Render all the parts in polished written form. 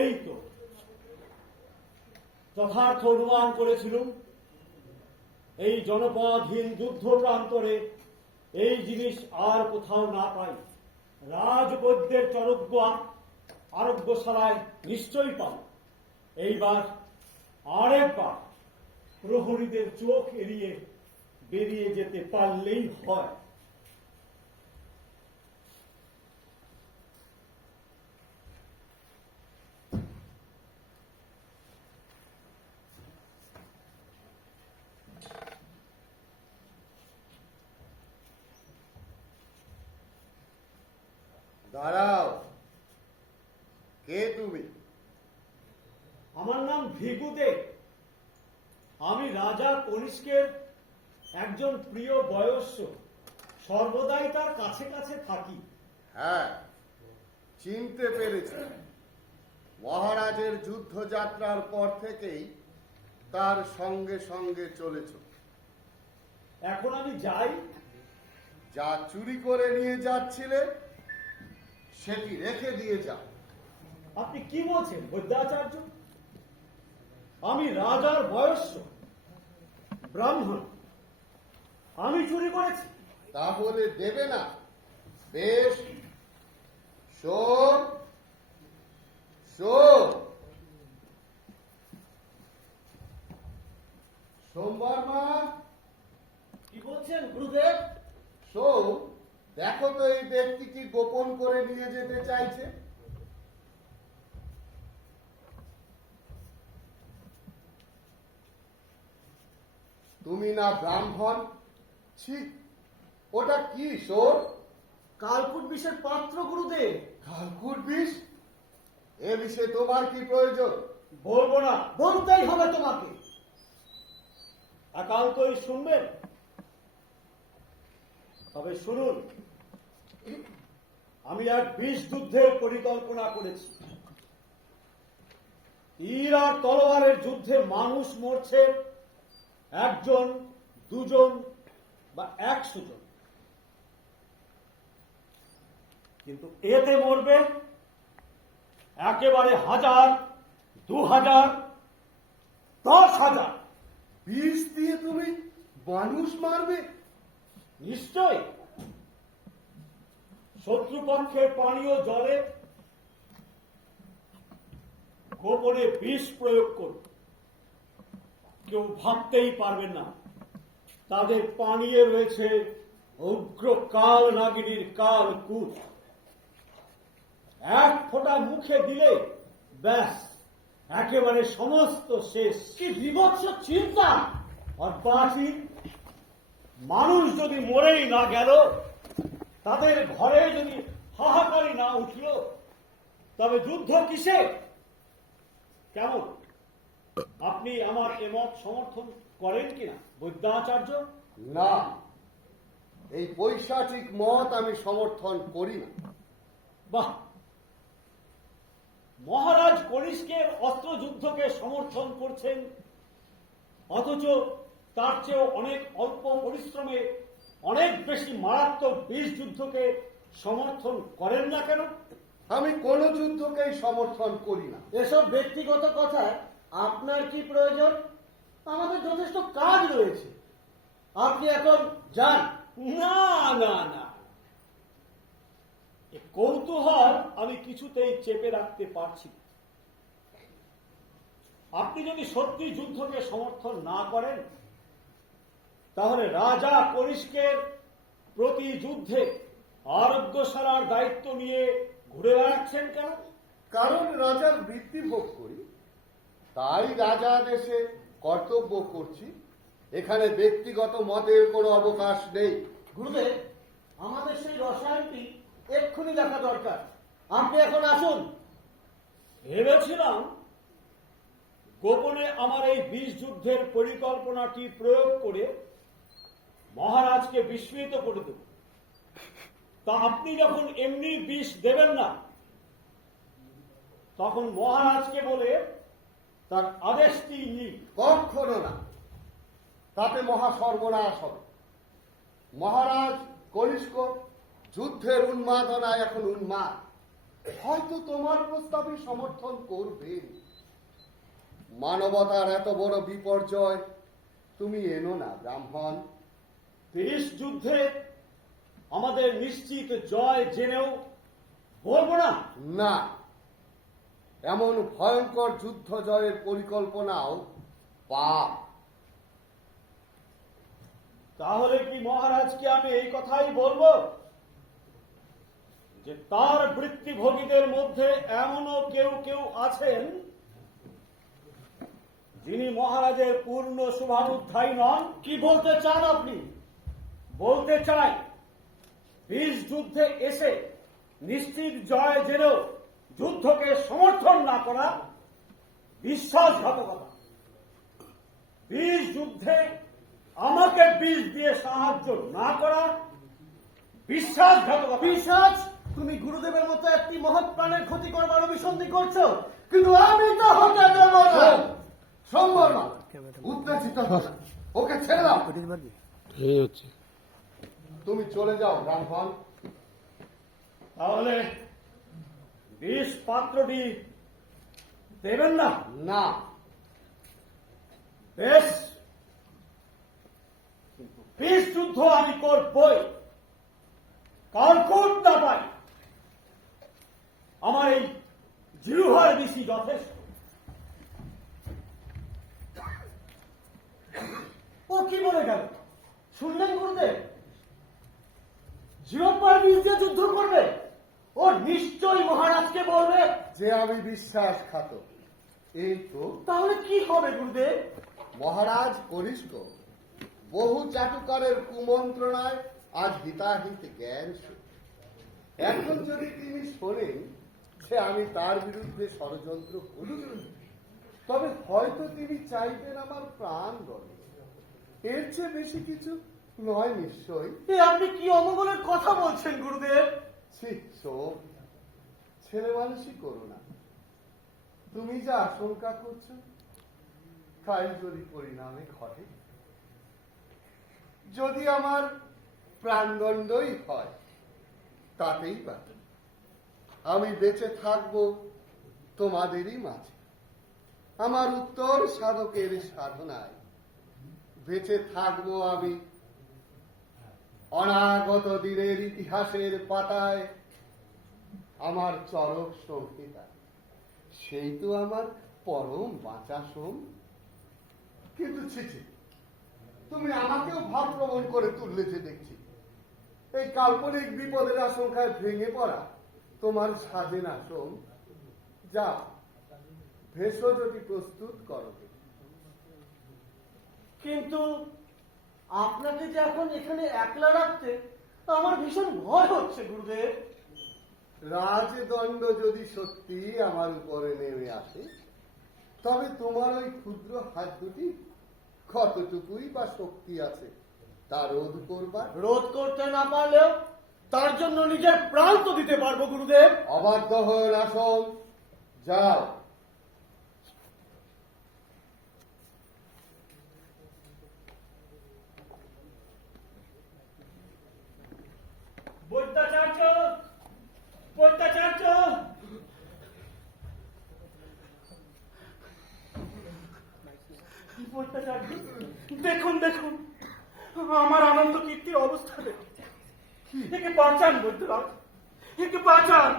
এই তো যথার্থ অনুমান করেছিলুম, এই জনপদহীন যুদ্ধ প্রান্তরে এই জিনিস আর কোথাও না পাই। রাজবৈদ্যের চরজ্ঞা আরোগ্যশালায় নিশ্চয়ই পাব। এইবার আরেকবার প্রহরীদের চোখ এড়িয়ে বেরিয়ে যেতে পারলেই হয়। দাঁড়াও, কে তুমি? আমার নাম ভিগুদেব। আমি রাজা কনিষ্কের একজন প্রিয় বয়স্য, সর্বদাই তার কাছে কাছে থাকি। হ্যাঁ, চিনতে পেরেছি। মহারাজের যুদ্ধযাত্রার পর থেকেই তার সঙ্গে সঙ্গে চলেছ। এখন আমি যাই। যা চুরি করে নিয়ে যাচ্ছিলে সেটি রেখে দিয়ে যাও। আপনি কি বলছেন বৈদ্যাচার্য? আমি রাজার বয়স্য, ব্রাহ্মণ, আমি চুরি করেছি? তাহলে দেবে না? বেশ, শোন শোন। সোমবর্মা, কি বলছেন গুরুদেব? শোন, দেখো তো এই ব্যক্তি কি গোপন করে নিয়ে যেতে চাইছে। তুমি না ব্রাহ্মণ? ছি, ওটা কি শোন? কালকুট বিষের পাত্র গুরুদেব। কালকুট বিষ? এ বিষয়ে তোমার কি প্রয়োজন? বলবো না। বলতেই হবে তোমাকে। একান্তই শুনবেন? তবে শুনুন, আমি এক বিষ যুদ্ধের পরিকল্পনা করেছি। তীর আর তলোয়ারের যুদ্ধে মানুষ মরছে একজন, দুজন বা 100 জন, কিন্তু এতে মরবে একেবারে 1000, 2000, 10,000। বিষ দিয়ে তুমি মানুষ মারবে? নিশ্চয়। শত্রুপক্ষের পানীয় জলে গোপনে বিষ প্রয়োগ করবে। কেউ ভাবতেই পারবেন না তাদের পানীয়ে রয়েছে উগ্র কাল নাগিনীর কালকুট। এক ফোঁটা মুখে দিলে ব্যাস, একেবারে সমস্ত শেষ। কি বিভৎস চিন্তা! আর বাকি মানুষ যদি মরেই না গেল, তাদের ঘরে যদি হাহাকারি না উঠল, তবে যুদ্ধ কিসে? কেমন? আপনি আমার এমত সমর্থন করেন কিনা বৈদ্যাচার্য? না, এই পৈশাচিক মত আমি সমর্থন করি না। বাহ, মহারাজ কনিষ্কের অস্ত্রযুদ্ধকে সমর্থন করছেন, অথচ তার চেয়েও অনেক অল্প পরিশ্রমে অনেক বেশি মারাত্মক বিষ যুদ্ধকে সমর্থন করেন না কেন? আমি কোনো যুদ্ধকেই সমর্থন করি না। এসব ব্যক্তিগত কথায় আপনার কি প্রয়োজন? আমাদের যথেষ্ট কাজ রয়েছে। আপনি এখন যান। না না না, এ কৌতূহল আমি কিছুতেই চেপে রাখতে পারছি না। আপনি যদি সত্যি যুদ্ধকে সমর্থন না করেন, তাহলে রাজা কনিষ্কের প্রতি যুদ্ধে আরোগ্যশালার দায়িত্ব নিয়ে ঘুরে বেড়াচ্ছেন কেন? কারণ রাজার বৃত্তি ভোগ করি, তাই রাজা দেশে কর্তব্য করছি। এখানে ব্যক্তিগত মতের কোনো অবকাশ নেই। গুরুদেব, আমাদের সেই রসায়নটি এক্ষুনি দেখা দরকার। আপনি এখন আসুন। ভেবেছিলাম গোপনে আমার এই বিষ যুদ্ধের পরিকল্পনাটি প্রয়োগ করে মহারাজকে বিস্মিত করে দেব। তা আপনি যখন এমনি বিষ দেবেন না, তখন মহারাজকে বলে তার আদেশটি নিই। কখনো না, তাতে মহা সর্বনাশ হবে। মহারাজ কনিষ্ক যুদ্ধের উন্মাদনায় এখন উন্মাদ, হয়তো তোমার প্রস্তাবে সমর্থন করবেন। মানবতার এত বড় বিপর্যয় তুমি এনো না ব্রাহ্মণ। বিষ যুদ্ধে আমাদের নিশ্চিত জয় জেনেও বলবো না। না, এমন ভয়ঙ্কর যুদ্ধ জয়ের পরিকল্পনাও পাপ। তাহলে কি মহারাজকে আমি এই কথাই বলবো যে তার বৃত্তিভোগীদের মধ্যে এমনও কেউ কেউ আছেন যিনি মহারাজের পূর্ণ শুভানুধ্যায়ী নন? কি বলতে চান আপনি? বলতে চাই, বিষ যুদ্ধে এসে নিশ্চিত জয় জেনেও যুদ্ধকে সমর্থন না করা বিশ্বাসঘাতকতা। বিষ যুদ্ধে আমাকে বিষ দিয়ে সাহায্য না করা বিশ্বাসঘাতকতা। পিশাচ, তুমি গুরুদেবের মতো একটি মহৎ প্রাণের ক্ষতি করবার অভিসন্ধি করছো, কিন্তু আমি তো হতে দেব না। সম্ভব না, উত্তেজিত হও না। ওকে ছেড়ে দাও। তুমি চলে যাও ব্রাহ্মণ। তাহলে বিষ পাত্রটি দেবেন না? না, বেশ, কিন্তু বিষ যুদ্ধ আমি করবই। কালকুট না পাই, আমার এই জিহ্বার বিষই যথেষ্ট। ও কি বলে গেল শুনলেন গুরুদেব? জিহ্বার বিষ দিয়ে যুদ্ধ করবে? ও নিশ্চয়ই মহারাজকে বলবে যে আমি বিশ্বাসঘাতক। এই তো তাহলে কি হবে গুরুদেব? মহারাজ কনিষ্ক বহু চাটুকারের কুমন্ত্রণায় আজ হিতাহিত জ্ঞান শূন্য। এখন যদি তিনি শোনেন যে আমি তার বিরুদ্ধে ষড়যন্ত্র করি, তবে হয়তো তিনি চাইবেন আমার প্রাণ দণ্ড। এর চেয়ে বেশি কিছু নয় নিশ্চয়ই। এ আপনি কি অমঙ্গলের কথা বলছেন গুরুদেব? ছেলে মানুষই করো না। তুমি যা আশঙ্কা করছো তাই যদি পরিণামে ঘটে, যদি আমার প্রাণদণ্ডই হয়, তাতেই পারে। আমি বেঁচে থাকবো তোমাদেরই মাঝে, আমার উত্তর সাধকের সাধনায়। বেঁচে থাকবো আমি অনাগত দিনের ইতিহাসের পাতায়, আমার চরক সংহিতা। সেই তো আমার পরম বাঁচা সোম। কিন্তু ছিছি, তুমি আমাকেও ভাবপ্রবণ করে তুললে যে দেখছি। এই কাল্পনিক বিপদের আশঙ্কায় ভেঙে পড়া তোমার সাজে না সোম। যা, ভেষজটি প্রস্তুত করো। কিন্তু আপনাকে যে এখন এখানে একলা রাখতে আমার ভীষণ ভয় হচ্ছে গুরুদেব। রাজদণ্ড যদি সত্যি আমার উপরে নেমে আসে, তবে তোমার ওই ক্ষুদ্র হাত দুটি কতটুকুই বা শক্তি আছে তা রোধ করবার? রোধ করতে না পারলেও তার জন্য নিজের প্রাণ তো দিতে পারবো গুরুদেব। অবাধ্য হয়ে না সোম, যাও। বৈদ্যাচার্য, বৈদ্যাচার্য, বৈদ্যাচার্য, দেখুন দেখুন আমার আনন্দ কীর্তির অবস্থা দেখুন। একে বাঁচান বৈদ্যরাজ, একে বাঁচান।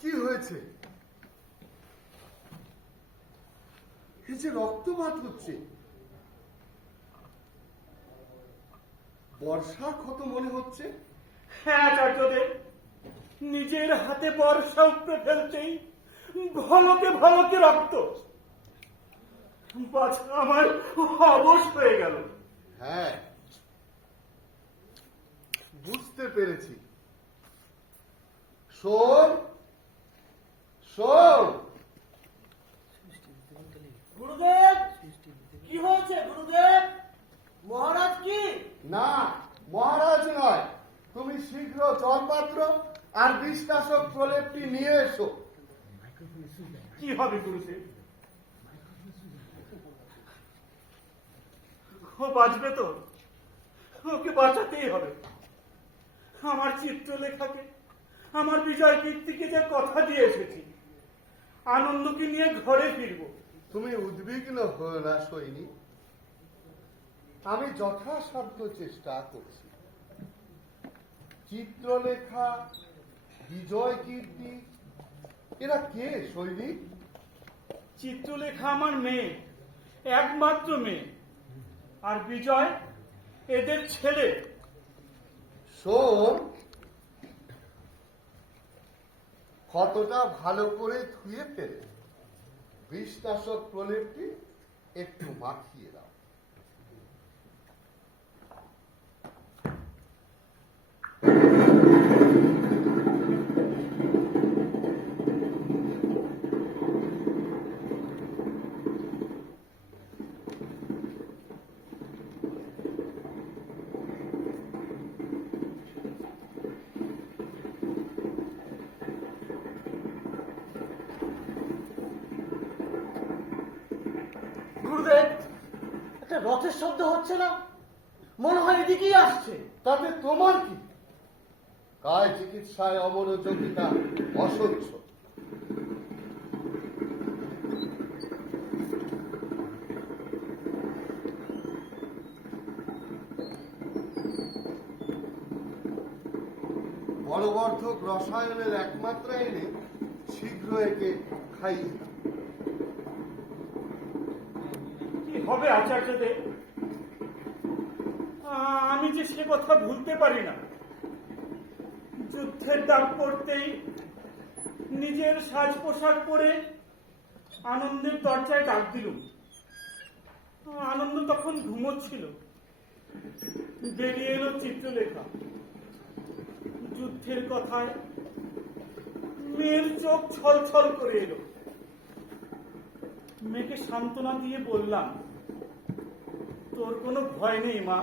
কি হয়েছে? এই যে রক্তপাত হচ্ছে, বর্ষা ক্ষত মনে হচ্ছে। হ্যাঁ আচার্যদেব, নিজের হাতে বর্ষা উপড়ে ফেলতেই ভলকে ভলকে রক্ত। বাছা আমার অবশ হয়ে গেল। হ্যাঁ, বুঝতে পেরেছি। শোন শোন, গুরুদেব, কি হয়েছে গুরুদেব? মহারাজ কি? না মহারাজ নয়, তুমি শীঘ্র জলপাত্র আর বিশ্বাসক প্রলেপটি নিয়ে এসো। কি হবে গুরুদেব? ও বাঁচবে তো? ওকে বাঁচাতেই হবে। আমার চিত্রলেখাকে, আমার বিজয় কীর্তিকে যে কথা দিয়ে এসেছি, আনন্দকে নিয়ে ঘরে ফিরবো। তুমি উদ্বিগ্ন হও না সৈনিক, আমি যথাসাধ্য চেষ্টা করছি। চিত্রলেখা, বিজয় কীর্তি, এরা কে সৈনিক? চিত্রলেখা আমার মেয়ে, একমাত্র মেয়ে, আর বিজয় এদের ছেলে। শোন, ক্ষতটা ভালো করে ধুয়ে ফেলে বিষনাশক প্রলেপটি একটু মাখিয়ে দাও। গুরুদেব, একটা রথের শব্দ হচ্ছে না? মনে হয় এদিকেই আসছে। তাতে তোমার কি? কায় চিকিৎসায় অমনোযোগিতা অসহ্য। বলবর্ধক রসায়নের একমাত্র এনে শীঘ্র একে খাইয়ে দাও। কি হবে আচার্যদেব? আমি যে সে কথা ভুলতে পারি না। যুদ্ধের ডাক পড়তেই নিজের সাজ পোশাক পরে আনন্দের দরজায় ডাক দিলুম। আনন্দ তখন ঘুমোচ্ছিল। বেরিয়ে এলো চিত্রলেখা। যুদ্ধের কথায় মেয়ের চোখ ছলছল করে এলো। মেয়েকে সান্ত্বনা দিয়ে বললাম, তোর কোনো ভয় নেই মা,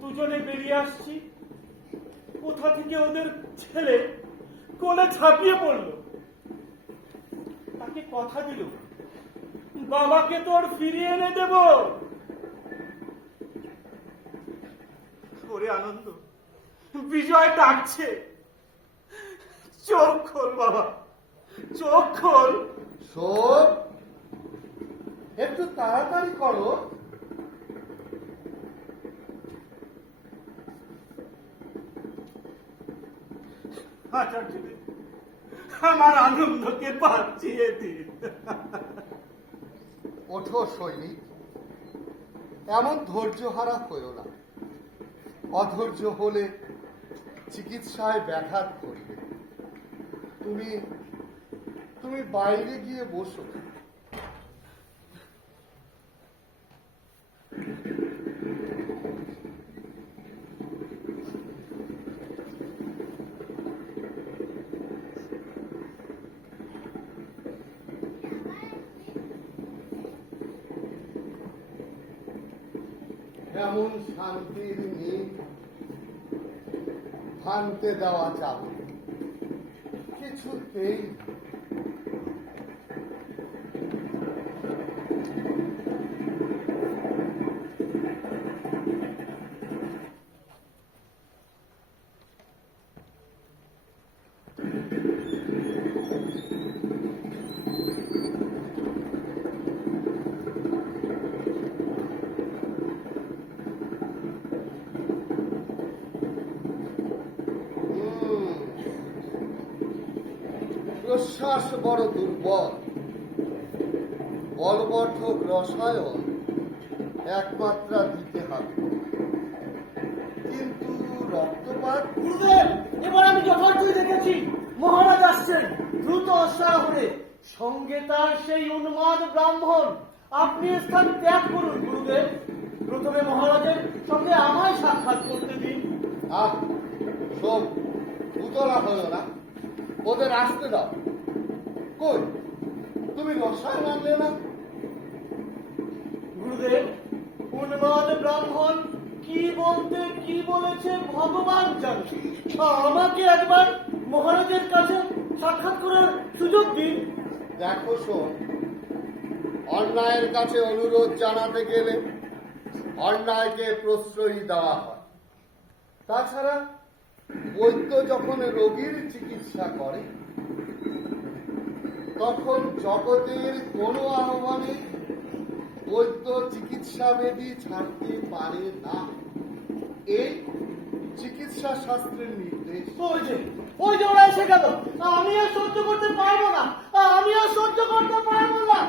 দুজনে বেরিয়ে আসছি। কোথা থেকে ওদের ছেলে কোলে ঝাঁপিয়ে পড়লো। তাকে কথা দিল, বাবাকে তোর ফিরিয়ে এনে দেব। ওরে আনন্দ, বিজয় ডাকছে, চোখ খোল বাবা, চোখ খোল। শোন, একটু তাড়াতাড়ি করো। আচার্যদেব, আমার আনন্দকে বাঁচিয়ে দিন। ওঠো সৈনিক, এমন ধৈর্য হারা হয়েও না। অধৈর্য হলে চিকিৎসায় ব্যাঘাত করবে। তুমি তুমি বাইরে গিয়ে বসো। এমন শান্তির নীল ভাঙতে দেওয়া যাবে কিছুতেই। প্রশ্বাস বড় দুর্বল, বলবর্ধক রসায়ন একমাত্রা দিতে হবে, কিন্তু রক্তপাত গুরুদেব, এবার আমি যথার্থই দেখেছি মহারাজ আসছেন দ্রুত অশ্বারোহণে, সঙ্গে তার সেই উন্মাদ ব্রাহ্মণ। আপনি স্থান ত্যাগ করুন গুরুদেব, প্রথমে মহারাজের সঙ্গে আমায় সাক্ষাৎ করতে দিন। আহ সব উতলা হলো না, ওদের আসতে দাও। কই, তুমি রসায়ন আনলে না? গুরুদেব, উন্মাদ ব্রাহ্মণ কি বলতে কি বলেছে ভগবান জানে। আমাকে একবার মহারাজের কাছে সাক্ষাৎ করার সুযোগ দিন। দেখো শোন, অন্যায়ের কাছে অনুরোধ জানাতে গেলে অন্যায়কে প্রশ্রয় দেওয়া হয়। তাছাড়া বৈদ্য যখন রোগীর চিকিৎসা করে তখন জগতের কোনো আহ্বানে বৈদ্য চিকিৎসা বিধি ছাড়তে পারে না, এই চিকিৎসা শাস্ত্রের নির্দেশ। ওই যে ওরা এসে গেল, আমি আর সহ্য করতে পারবো না, আমি আর সহ্য করতে পারবো না।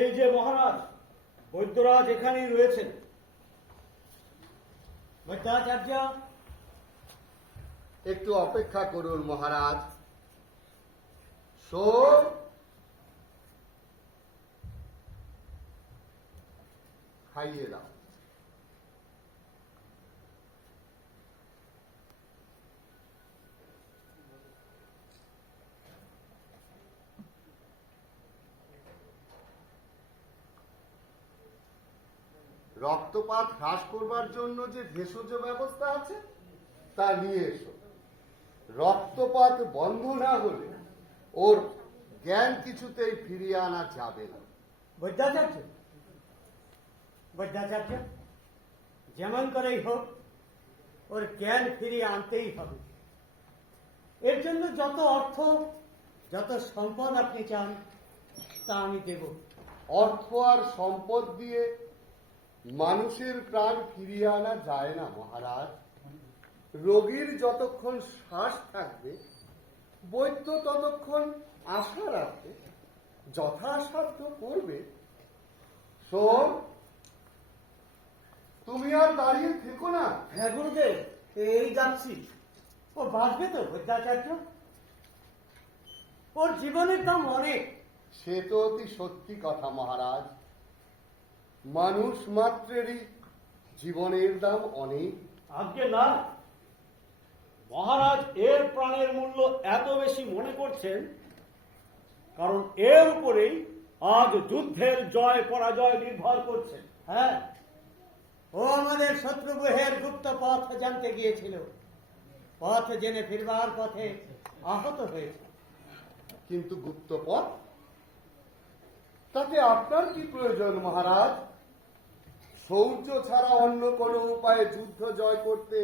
এই যে মহারাজ, বৈদ্যরাজ এখানেই রয়েছেন। বৈদ্যাচার্য, একটু অপেক্ষা করুন মহারাজ। শোন, খাইয়ে দাও। রক্তপাত হ্রাস করবার জন্য যে ভেষজ ব্যবস্থা আছে তা নিয়ে এসো। রক্তপাত বন্ধ না হলে ওর জ্ঞান কিছুতেই ফিরিয়ে আনা যাবে না। বৈদ্যাচার্য, যেমন করেই হোক ওর জ্ঞান ফিরিয়ে আনতেই হবে। এর জন্য যত অর্থ, যত সম্পদ আপনি চান তা আমি দেব। অর্থ আর সম্পদ দিয়ে মানুষের প্রাণ ফিরিয়ে আনা যায় না মহারাজ। রোগীর যতক্ষণ শ্বাস থাকবে বৈদ্য ততক্ষণ আশা রাখবে, যথাসাধ্য করবে। শোন, তুমি আর দাঁড়িয়ে থেকো না। হ্যাঁ গুরুদেব, এই যাচ্ছি। ও বাঁচবে তো বৈদ্যাচার্য? ওর জীবনের দাম অনেক। সে তো অতি সত্যি কথা মহারাজ, মানুষ মাত্রেরই জীবনের দাম অনেক। আজকে না মহারাজ, এর প্রাণের মূল্য এত বেশি মনে করছেন কারণ এর উপরেই আজ যুদ্ধের জয় পরাজয় নির্ভর করছে। হ্যাঁ, ও আমাদের শত্রুগ্রহের গুপ্ত পথ জানতে গিয়েছিল, পথ জেনে ফিরবার পথে আহত হয়েছে। কিন্তু গুপ্তপথ, তাতে আপনার কি প্রয়োজন মহারাজ? শৌর্য ছাড়া অন্য কোনো উপায়ে যুদ্ধ জয় করতে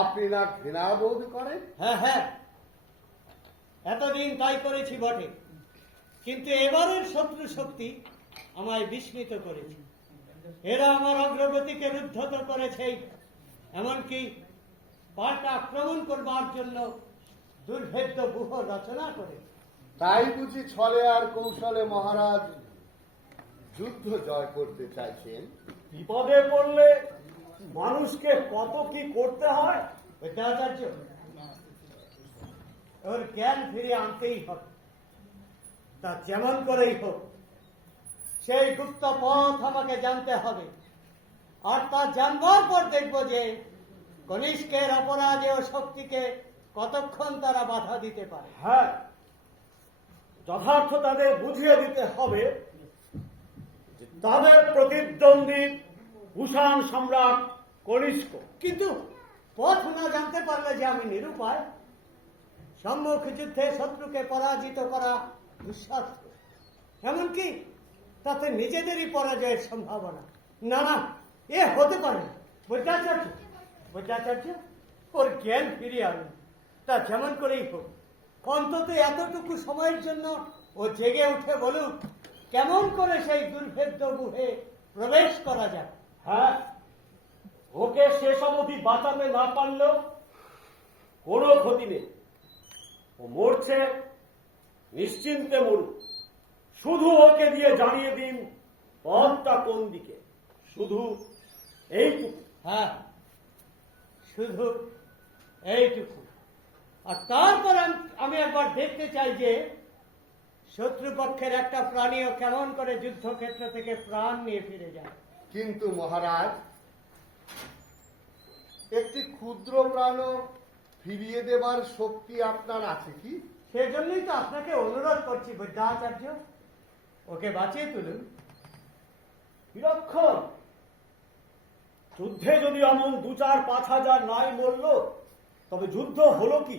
আপনি না ঘৃণা বোধ করেন? হ্যাঁ, এতদিন তাই করেছি বটে, কিন্তু এবারের শত্রু শক্তি আমায় বিস্মিত করেছে। এরা আমার অগ্রগতিকে রুদ্ধত করেছে, এমনকি পাল্টা আক্রমণ করবার জন্য দুর্ভেদ্য ব্যূহ রচনা করে। তাই বুঝি ছলে আর কৌশলে মহারাজ যুদ্ধ জয় করতে চাইছেন? বিপদে পড়লে মানুষকে কত কি করতে হয়। বৈদ্যাচার্য, ওর জ্ঞান ফিরিয়ে আনতেই হবে, তা যেমন করেই হোক। সেই গুপ্ত পথ আমাকে জানতে হবে, আর তা জানবার পর দেখব যে কনিষ্কের অপরাজেয় শক্তিকে কতক্ষণ তারা বাধা দিতে পারে। হ্যাঁ, যথার্থ তাদের বুঝিয়ে দিতে হবে যে তাদের প্রতিদ্বন্দ্বী কুষাণ সম্রাট কনিষ্ক। কিন্তু পথ না জানতে পারলে যে আমি নিরুপায়। সম্মুখ যুদ্ধে শত্রুকে পরাজিত করা দুঃসাধ্য, এমনকি তাতে নিজেদেরই পরাজয়ের সম্ভাবনা। না, এ হতে পারে না। বৈদ্যাচার্য, ওর জ্ঞান ফিরিয়ে আনুন, তা যেমন করেই হোক। অন্তত এতটুকু সময়ের জন্য ও জেগে উঠে বলুক কেমন করে সেই দুর্ভেদ্য গুহে প্রবেশ করা যায়। হ্যাঁ, ওকে শেষ অবধি বাঁচাতে না পারলেও কোনো ক্ষতি নেই। ও মরছে, নিশ্চিন্তে মরুক। শুধু ওকে দিয়ে জানিয়ে দিন পথটা কোন দিকে, শুধু এইটুকু। হ্যাঁ, শুধু এইটুকু। আর তারপর আমি একবার দেখতে চাই যে শত্রুপক্ষের একটা প্রাণীও কেমন করে যুদ্ধক্ষেত্র থেকে প্রাণ নিয়ে ফিরে যায়। কিন্তু মহারাজ, একটি ক্ষুদ্র প্রাণও ফিরিয়ে দেবার শক্তি আপনার আছে কি? সেজন্যই তো আপনাকে অনুরোধ করছি বৈদ্যাচার্য, ওকে বাঁচিয়ে তুলুন। বিলক্ষণ! যুদ্ধে যদি এমন 2-4-5 হাজার নাই মরল, তবে যুদ্ধ হলো কি?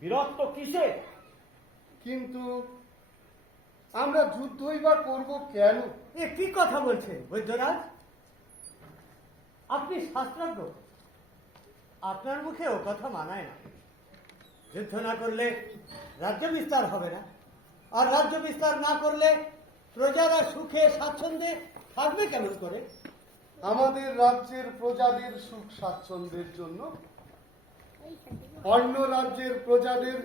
বিরক্ত কিসে? কিন্তু আমরা যুদ্ধই বা করব কেন? এ কি কথা বলছেন বৈদ্যরাজ? আপনি শাস্ত্রজ্ঞ, আপনার মুখে ও কথা মানায় না। যুদ্ধ না করলে রাজ্য বিস্তার হবে না, আর রাজ্য বিস্তার না করলে প্রজারা সুখে স্বাচ্ছন্দ্যে থাকবে কেমন করে? আমাদের রাজ্যের প্রজাদের সুখ স্বাচ্ছন্দ্যের জন্য অন্য রাজ্যের প্রজাদের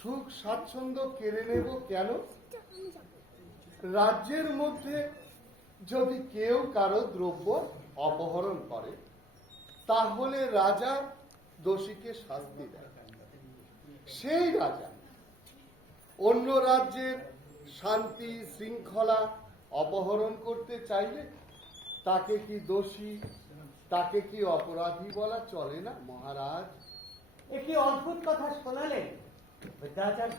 সুখ স্বাচ্ছন্দ্য কেড়ে নেব কেন? রাজ্যের মধ্যে যদি কেউ কারো দ্রব্য অপহরণ করে, তাহলে রাজা দোষীকে শাস্তি দেয়। সেই রাজা অন্য রাজ্যের শান্তি শৃঙ্খলা অপহরণ করতে চাইলে তাকে কি দোষী, তাকে কি অপরাধী বলা চলে না মহারাজ? এ কি অদ্ভুত কথা শোনালেন বৈদ্যাচার্য?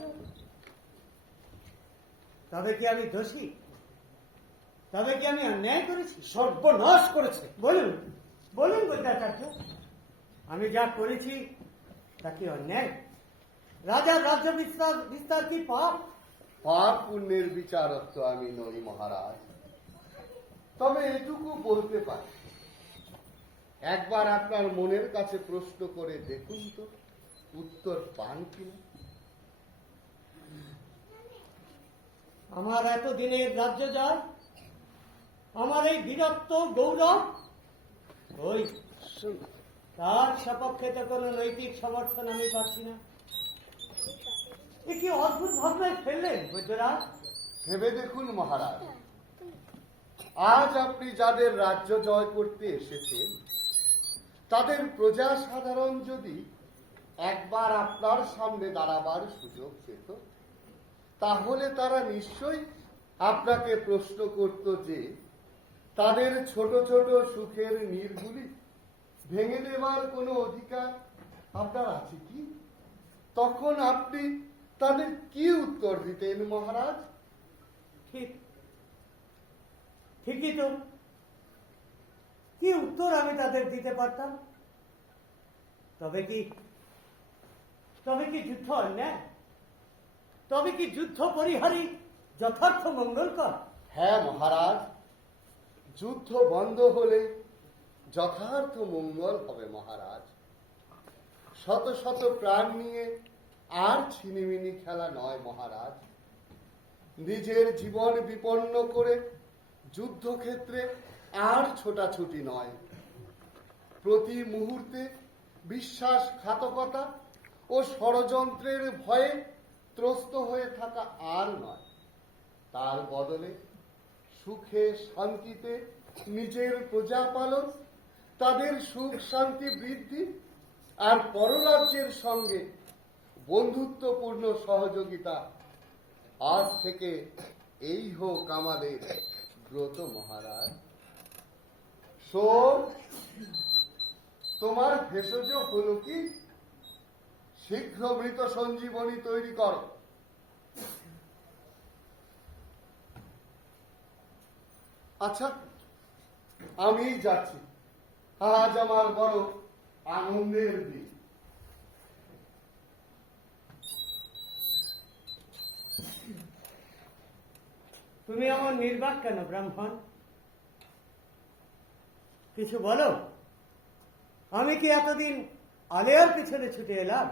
তবে কি আমি দোষী? তবে কি আমি অন্যায় করেছি? সর্বনাশ করেছে। বলুন, বলুন বৈদ্যাচার্য, আমি যা করেছি তা কি অন্যায়? রাজার রাজ্য বিস্তার কি পাপ? পাপ পুণ্যের বিচারক তো আমি নই মহারাজ, তবে এটুকু বলতে পারি, একবার আপনার মনের কাছে প্রশ্ন করে দেখুন তো উত্তর পান কিনা। আমার এতদিনের রাজ্য জয়, আমার এই বীরত্ব গৌরব, ওই তার সপক্ষে তো কোনো নৈতিক সমর্থন আমি পাচ্ছি না। এ কি অদ্ভুত ভাবনায় ফেললেন বৈদ্যরাজ? ভেবে দেখুন মহারাজ, আজ আপনি যাদের রাজ্য জয় করতে এসেছেন, তাদের প্রজা সাধারণ যদি একবার আপনার সামনে দাঁড়াবার সুযোগ পেত, তাহলে তারা নিশ্চয়ই আপনাকে প্রশ্ন করত যে তাদের ছোট ছোট সুখের নীড়গুলি ভেঙে দেবার কোনো অধিকার আপনার আছে কি? তখন আপনি তাদের কি উত্তর দিতেন মহারাজ? ঠিক, ঠিকই তো। কি উত্তর আমি তাদের দিতে পারতাম? তবে কি যুদ্ধ অন্যায়? তবে কি যুদ্ধ পরিহারী যথার্থ মঙ্গলকর? হ্যাঁ মহারাজ, যুদ্ধ বন্ধ হলে যথার্থ মঙ্গল হবে মহারাজ। শত শত প্রাণ নিয়ে আর ছিনিমিনি খেলা নয় মহারাজ। নিজের জীবন বিপন্ন করে যুদ্ধক্ষেত্রে আর ছোটাছুটি নয়। প্রতি মুহূর্তে বিশ্বাসঘাতকতা ও ষড়যন্ত্রের ভয়ে ত্রস্ত হয়ে থাকা আর নয়। তার বদলে সুখে শান্তিতে নিজের প্রজা পালন, তাদের সুখ শান্তি বৃদ্ধি আর পররাজ্যের সঙ্গে বন্ধুত্বপূর্ণ সহযোগিতা, আজ থেকে এই হোক আমাদের ব্রত মহারাজ। শোন, তোমার ভেষজ হলো কি? শীঘ্র মৃত সঞ্জীবনী তৈরি করো। আচ্ছা, আমি যাচ্ছি, আজ আমার বড় আনন্দের দিন। তুমি আমার নির্বাক কেন ব্রাহ্মণ? কিছু বলো। আমি কি এতদিন আলেয়ার পিছনে ছুটে এলাম?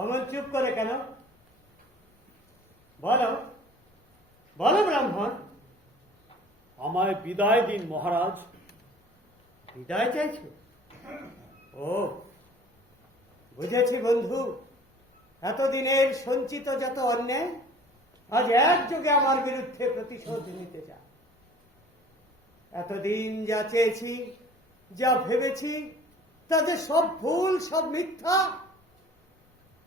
অমন চুপ করে কেন? বলো, বলো ব্রাহ্মণ। আমায় বিদায় দিন মহারাজ। বিদায় চাইছো? ও, বুঝেছি বন্ধু। এতদিনের সঞ্চিত যত অন্যায় আজ একযোগে আমার বিরুদ্ধে প্রতিশোধ নিতে চায়। এতদিন যা চেয়েছি, যা ভেবেছি, তাদের সব ভুল, সব মিথ্যা।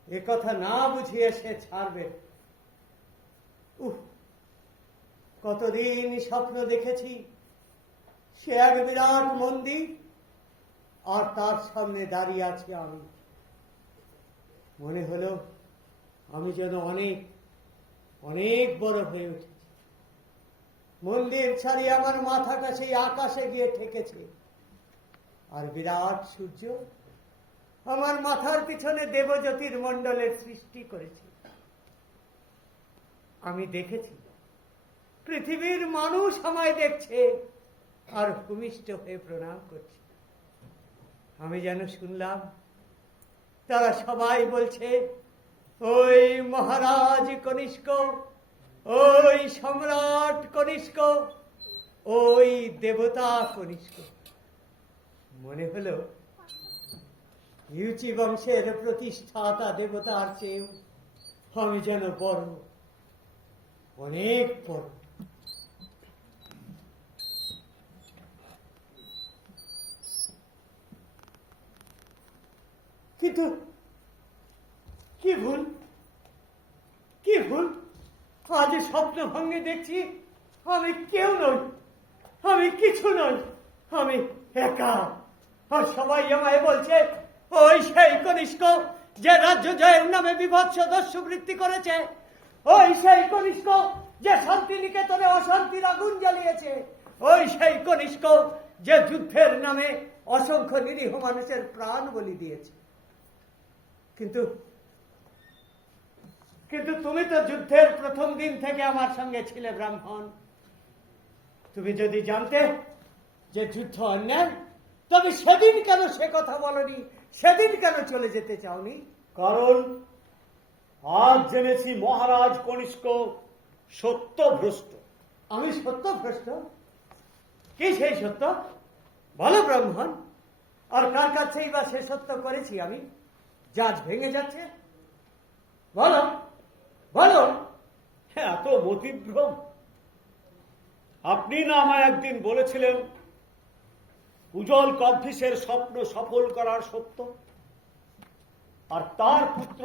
এ কথা না বুঝিয়ে সে ছাড়বে। কতদিন স্বপ্ন দেখেছি, সে এক বিরাট মন্দির, আর তার সামনে দাঁড়িয়ে আছি আমি। মনে হলো আমি যেন অনেক অনেক বড় হয়ে উঠেছি। মন্দির ছাড়িয়ে আমার মাথাটা সেই আকাশে গিয়ে ঠেকেছে, আর বিরাট সূর্য আমার মাথার পিছনে দেবজ্যোতির মণ্ডলের সৃষ্টি করেছে। আমি দেখেছি পৃথিবীর মানুষ আমায় দেখছে আর ভূমিষ্ঠ হয়ে প্রণাম করছে। আমি যেন শুনলাম তারা সবাই বলছে, ওই মহারাজ কনিষ্ক, ওই সম্রাট কনিষ্ক, ওই দেবতা কনিষ্ক। মনে হলো ইউচি বংশের প্রতিষ্ঠাতা দেবতার চেয়েও আমি যেন বড়, অনেক বড়। কিন্তু কি ভুল, কি ভুল! আজ স্বপ্ন ভঙ্গে দেখছি আমি কেউ নই, আমি কিছু নই, আমি একা। আর সবাই আমায় বলছে, ওই সেই কনিষ্ক যে রাজ্য জয়ের নামে বিভৎস দস্যুবৃত্তি করেছে, ওই সেই কনিষ্ক যে শান্তিনিকেতনে অশান্তির আগুন জ্বালিয়েছে, ওই সেই কনিষ্ক যে যুদ্ধের নামে অসংখ্য নিরীহ মানুষের প্রাণ বলি দিয়েছে। কিন্তু কিন্তু তুমি তো যুদ্ধের প্রথম দিন থেকে আমার সঙ্গে ছিলে ব্রাহ্মণ। তুমি যদি জানতে যে যুদ্ধ অন্যায়, তবে সেদিন কেন সে কথা বলনি? সেদিন কেন চলে যেতে চাওনি? কারণ আজ জেনেছি মহারাজ কনিষ্ক সত্যভ্রষ্ট। আমি সত্যভ্রষ্ট? কি সেই সত্য? বলো ব্রাহ্মণ। আর কার কাছেই বা সে সত্য করেছি আমি, জাজ ভেঙে যাচ্ছে? বলো, বলো। এত মতিভ্রম! আপনি না আমায় একদিন বলেছিলেন উজ্জ্বল কদ্ভিসের স্বপ্ন সফল করার সত্য, আর তার পুত্র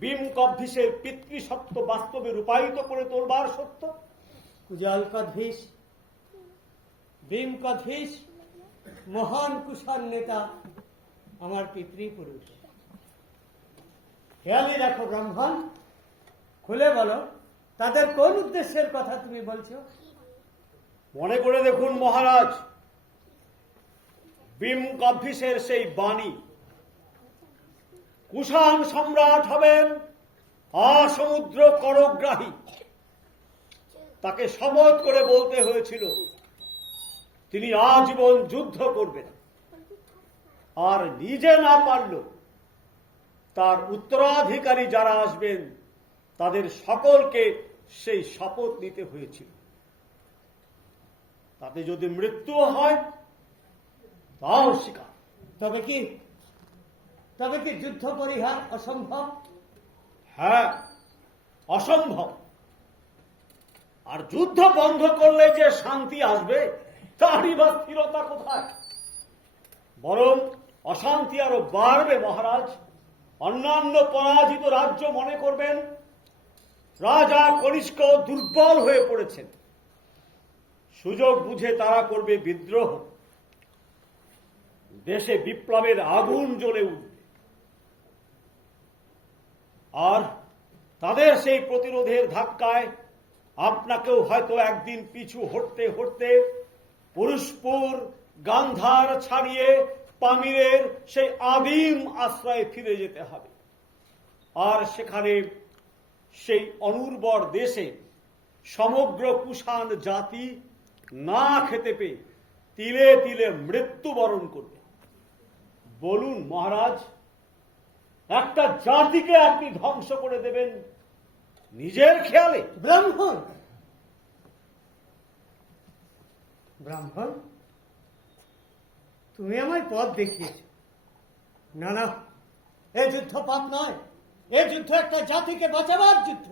ভীম কদ্ভিসের পিতৃসত্য বাস্তবে রূপায়িত করে তোলবার সত্য। উজ্জ্বল কদ্ভিস, ভীম কদ্ভিস মহান কুষাণ নেতা, আমার পিতৃপুরুষ। খেয়ালি রাখো ব্রাহ্মণ, খুলে বলো তাদের কোন উদ্দেশ্যের কথা তুমি বলছো? মনে করে দেখুন মহারাজ, ভীম কদ্ভিসের সেই বাণী, কুষাণ সম্রাট হবেন আসমুদ্র করগ্রাহী, তাকে শপথ করে বলতে হয়েছিল তিনি আজীবন যুদ্ধ করবেন, আর নিজে না পারল তার উত্তরাধিকারী যারা আসবেন তাদের সকলকে সেই শপথ নিতে হয়েছিল। তাতে যদি মৃত্যুও হয় তাও স্বীকার। তবে কি যুদ্ধ পরিহার অসম্ভব? হ্যাঁ, অসম্ভব। আর যুদ্ধ বন্ধ করলে যে শান্তি আসবে তারই বা স্থিরতা কোথায়? বরং অশান্তি আরো বাড়বে মহারাজ। অন্যান্য পরাজিত রাজ্য মনে করবেন রাজা কনিষ্ক দুর্বল হয়ে পড়েছেন, সুযোগ বুঝে তারা করবে বিদ্রোহ, দেশে বিপ্লবের আগুন জ্বলে উঠবে, আর তাদের সেই প্রতিরোধের ধাক্কায় আপনাকেও হয়তো একদিন পিছু হটতে হটতে পুরুষপুর গান্ধার ছাড়িয়ে পামিরের সেই আদিম আশ্রয়ে ফিরে যেতে হবে। আর সেখানে সেই অনুর্বর দেশে সমগ্র কুষাণ জাতি না খেতে পেয়ে তিলে তিলে মৃত্যুবরণ করবে। বলুন মহারাজ, একটা জাতিকে আপনি ধ্বংস করে দেবেন নিজের খেয়ালে। ব্রাহ্মণ, ব্রাহ্মণ, তুমি আমায় পথ দেখিয়েছ। না না, এই যুদ্ধ পাপ নয়, এ যুদ্ধ একটা জাতিকে বাঁচাবার যুদ্ধ।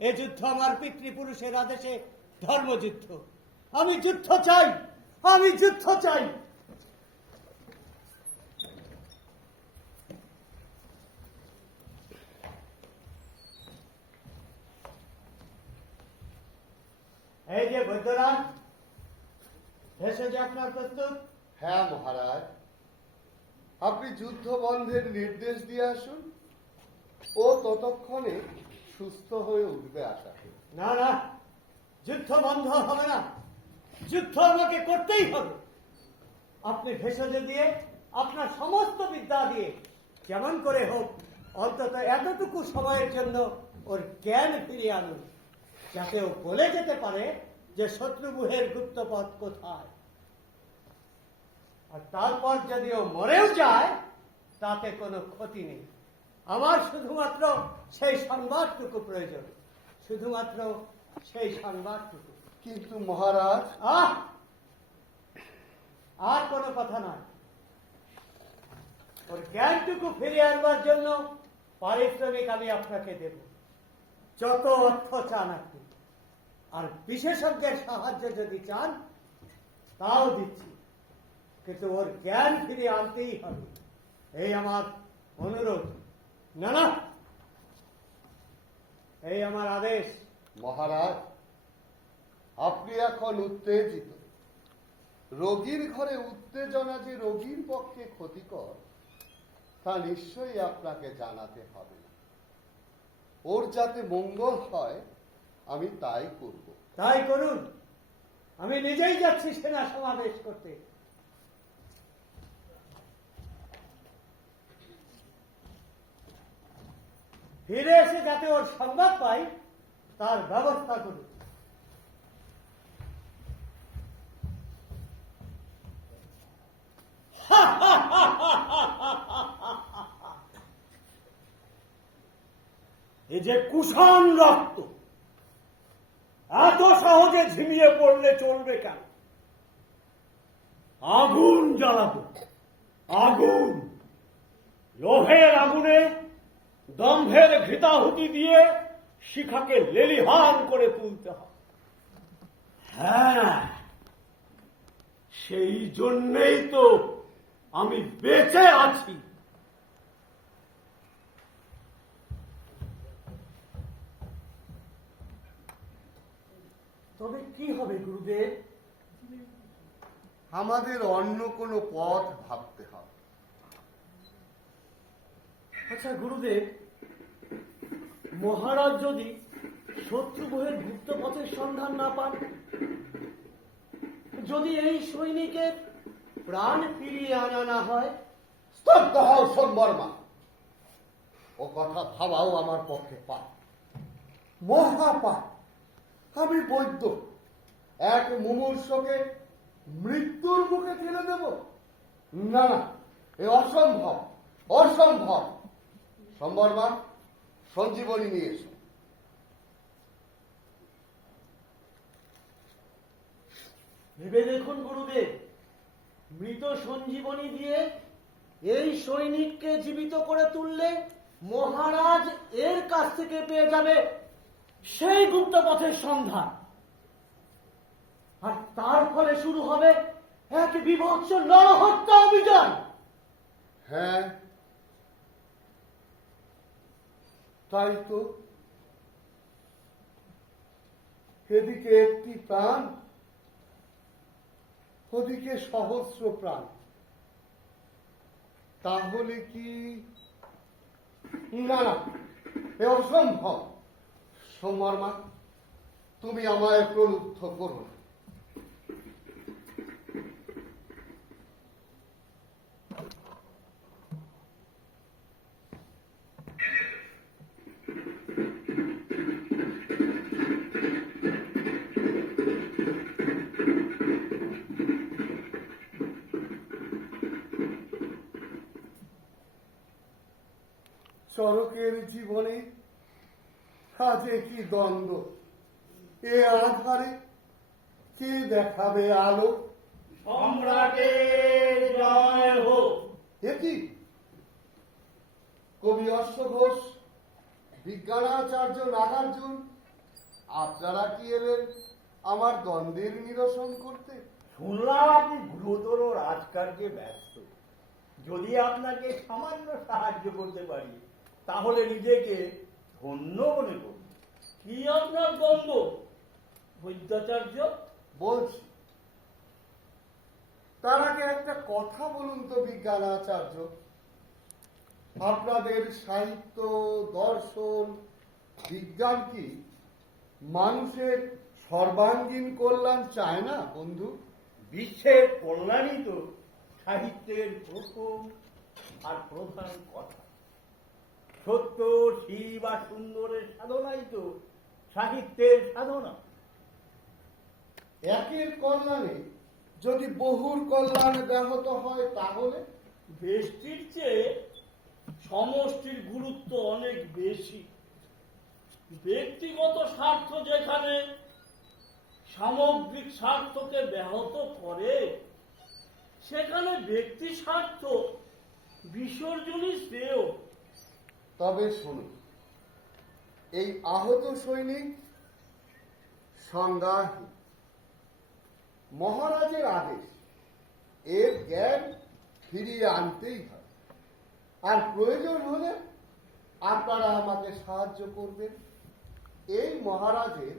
এ যুদ্ধ আমার পিতৃপুরুষের আদেশে ধর্মযুদ্ধ। আমি যুদ্ধ চাই, আমি যুদ্ধ চাই। এই যে বৈদ্যনাথ, ভেষজ আপনার প্রস্তুত? হ্যাঁ মহারাজ, আপনি যুদ্ধ বন্ধের নির্দেশ দিয়ে আসুন, ও ততক্ষণে সুস্থ হয়ে উঠবে আশা করি। না না, যুদ্ধ বন্ধ হবে না, যুদ্ধ আমাকে করতেই হবে। আপনি ভেষজ দিয়ে, আপনার সমস্ত বিদ্যা দিয়ে, যেমন করে হোক অন্তত এতটুকু সময়ের জন্য ওর জ্ঞান ফিরিয়ে আনুন, যাতে ও বলে যেতে পারে যে শত্রুবুহের গুপ্তপথ কোথায়। আর তারপর যদি ও মরেও যায় তাতে কোনো ক্ষতি নেই। আমার শুধুমাত্র সেই সংবাদটুকু প্রয়োজন, শুধুমাত্র সেই সংবাদটুকু। কিন্তু মহারাজ, আর কোনো কথা নয়। ওর জ্ঞানটুকু ফিরিয়ে আনবার জন্য পারিশ্রমিক আমি আপনাকে দেব, যত অর্থ চান আপনি। আর বিশেষজ্ঞের সাহায্য যদি চান তাও দিচ্ছি, কিন্তু ওর জ্ঞান ফিরিয়ে আনতেই হবে, এই আমার অনুরোধ। না না, এই আমার আদেশ। মহারাজ, আপনি এখন উত্তেজিত। রোগীর ঘরে উত্তেজনা যে রোগীর পক্ষে ক্ষতিকর তা নিশ্চয়ই আপনাকে জানাতে হবে না। ওর যাতে মঙ্গল হয় আমি তাই করব। তাই করুন, আমি নিজেই যাচ্ছি সেনা সমাবেশ করতে। ফিরে এসে যাতে ওর সংবাদ পাই তার ব্যবস্থা করুন। এই যে কুষাণ রক্ত এত সহজে ঝিমিয়ে পড়লে চলবে কেন? আগুন জ্বালাবো, আগুন। লোহের আগুনে দম্ভের ঘৃতাহুতি দিয়ে শিখাকে লেলিহান করে তুলতে হবে। হ্যাঁ, সেই জন্যেই তো আমি বেঁচে আছি। তবে কি হবে গুরুদেব? আমাদের অন্য কোনো পথ ভাবতে হবে। আচ্ছা গুরুদেব, মহারাজ যদি শত্রুবহের গুপ্ত পথের সন্ধান না পান, যদি এই সৈনিকের প্রাণ ফিরিয়ে আনা না হয়? স্তব্ধ হও সোমবর্মা, ও কথা ভাবাও আমার পক্ষে পাপ, মহাপাপ। আমি বৈদ্য, এক মুমূর্ষকে মৃত্যুর মুখে ঠেলে দেব? না না, এ অসম্ভব, অসম্ভব। সোমবর্মা, সঞ্জীবনী নিয়ে এসো। ভেবে দেখুন গুরুদেব, মৃত সঞ্জীবনী দিয়ে এই সৈনিককে জীবিত করে তুললে মহারাজ এর কাছ থেকে পেয়ে যাবে সেই গুপ্ত পথের সন্ধান, আর তার ফলে শুরু হবে এক বিভৎস নরহত্যা অভিযান। হ্যাঁ, তাই তো। এদিকে একটি প্রাণ, ওদিকে সহস্র প্রাণ। তাহলে কি? না না, এ অসম্ভব। সোমবর্মা, তুমি আমায় প্রলুব্ধ করো না। চরকের জীবনে আজে কি দ্বন্দ্ব, এ আধারে কে দেখাবে আলো? সম্রাটের জয় হোক। এ কি কবি অশ্ব ঘোষ, বিজ্ঞানাচার্য নাগার্জুন, আপনারা কি এলেন আমার দ্বন্দ্বের নিরসন করতে? শুনলাম আপনি গুরুতর রাজকার্যে ব্যস্ত। যদি আপনাকে সামান্য সাহায্য করতে পারি তাহলে নিজেকে ধন্য মনে করুন। কি আপনার দ্বন্দ্ব বৈদ্যাচার্য? বলছি, তার আগে একটা কথা বলুন তো বিজ্ঞানাচার্য, আপনাদের সাহিত্য, দর্শন, বিজ্ঞান কি মানুষের সর্বাঙ্গীন কল্যাণ চায় না বন্ধু? বিশ্বের কল্যাণই তো সাহিত্যের প্রথম আর প্রধান কথা। সত্য, শিব আর সুন্দরের সাধনাই তো সাহিত্যের সাধনা। একের কল্যাণে যদি বহুর কল্যাণ ব্যাহত হয় তাহলে? ব্যষ্টির চেয়ে সমষ্টির গুরুত্ব অনেক বেশি। ব্যক্তিগত স্বার্থ যেখানে সামগ্রিক স্বার্থকে ব্যাহত করে, সেখানে ব্যক্তি স্বার্থ বিসর্জনই শ্রেয়। তবে শুনুন, এই আহত সৈনিক সংজ্ঞাহীন। মহারাজের আদেশ, এর জ্ঞান ফিরিয়ে আনতেই হবে। আর প্রয়োজন হলে আপনারা আমাকে সাহায্য করবেন। এই মহারাজের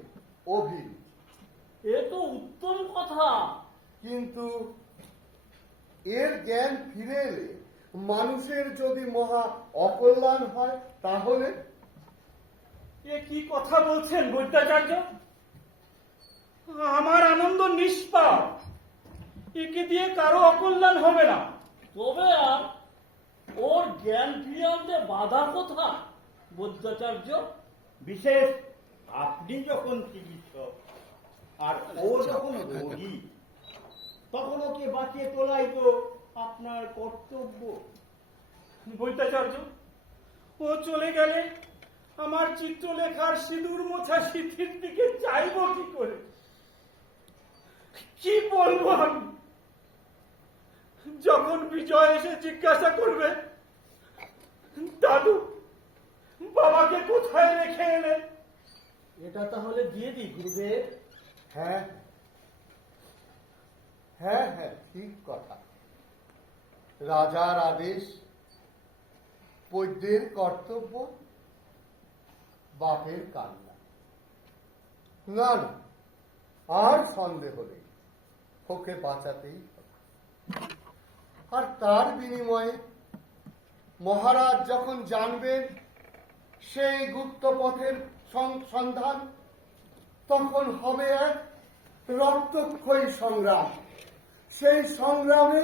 অভিরুচি। এ তো উত্তম কথা। কিন্তু এর জ্ঞান ফিরে এলে মানুষের যদি মহা অকল্যাণ হয় তাহলে? এ কি কথা বলছেন বৈদ্যাচার্য? আমার আনন্দ নিষ্পাপ, একে দিয়ে কারো অকল্যাণ হবে না। তবে আর ওর জ্ঞান ফিরিয়ে আনতে বাধা কোথায় বৈদ্যাচার্য? বিশেষ আপনি যখন চিকিৎসক আর ও যখন রোগী, তখন ওকে বাঁচিয়ে তোলাই তো আপনার কর্তব্য। বৈদ্যাচার্য, ও চলে গেলে আমার চিত্রলেখার সিঁদুর মোছা সিথির দিকে চাইব কি করে? কি বলবো আমি? যখন বিজয় এসে জিজ্ঞাসা করবে, দাদু বাবাকে কোথায় রেখে এলে, এটা তাহলে দিয়ে দিই গুরুদেব। হ্যাঁ হ্যাঁ হ্যাঁ, ঠিক কথা। রাজার আদেশ, পৈদ্যের কর্তব্য, বাপের কান্না। না না, আর সন্দেহ নেই, ওকে বাঁচাতেই হবে। আর তার বিনিময়ে মহারাজ যখন জানবেন সেই গুপ্ত পথের সন্ধান, তখন হবে এক রক্তক্ষয়ী সংগ্রাম। সেই সংগ্রামে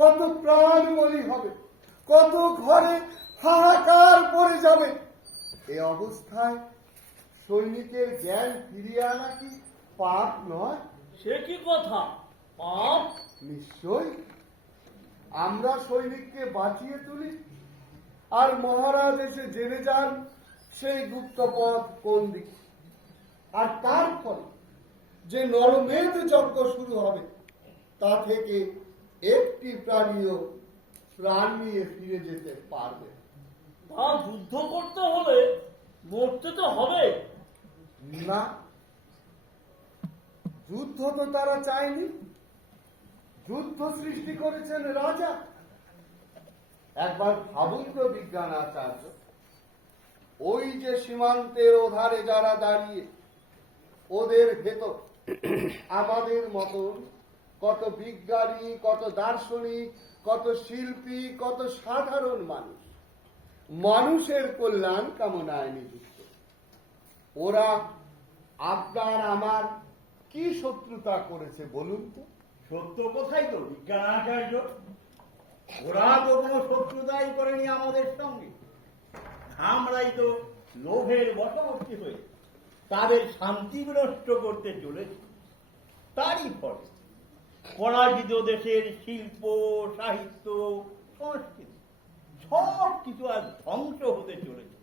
কত প্রাণ বলি হবে, কত ঘরে হাহাকার পড়ে যাবে। এ অবস্থায় সৈনিকের জ্ঞান ফিরিয়ে আনা কি পাপ নয়? সে কি কথা, পাপ? নিশ্চয়ই। আমরা সৈনিককে বাঁচিয়ে তুলি, আর মহারাজ এসে জেনে যান সেই গুপ্ত পথ কোন দিকে। আর তার ফলে যে নরমেধ যজ্ঞ শুরু হবে, তা থেকে একটি প্রাণীও প্রাণ নিয়ে ফিরে যেতে পারবে তা যুদ্ধ করতে হলে মরতে তো হবে না। যুদ্ধ তো তারা চায়নি, যুদ্ধ সৃষ্টি করেছেন রাজা। একবার ভাবুন তো বিজ্ঞানাচার্য, ওই যে সীমান্তের ওধারে যারা দাঁড়িয়ে, ওদের ভেতর আমাদের মতন কত বিজ্ঞানী, কত দার্শনিক, কত শিল্পী, কত সাধারণ মানুষ মানুষের কল্যাণ কামনায় নিযুক্ত। ওরা আপনার আমার কি শত্রুতা করেছে বলুন তো? সত্য কথাই তো বিজ্ঞানাচার্য, ওরা তো কোনো শত্রুতাই করেনি আমাদের সঙ্গে। আমরাই তো লোভের বশবর্তী হয়ে তাদের শান্তি বিনষ্ট করতে চলেছি। তারই ফলে পরাজিত দেশের শিল্প, সাহিত্য, সংস্কৃতি সব কিছু আর ধ্বংস হতে চলেছে।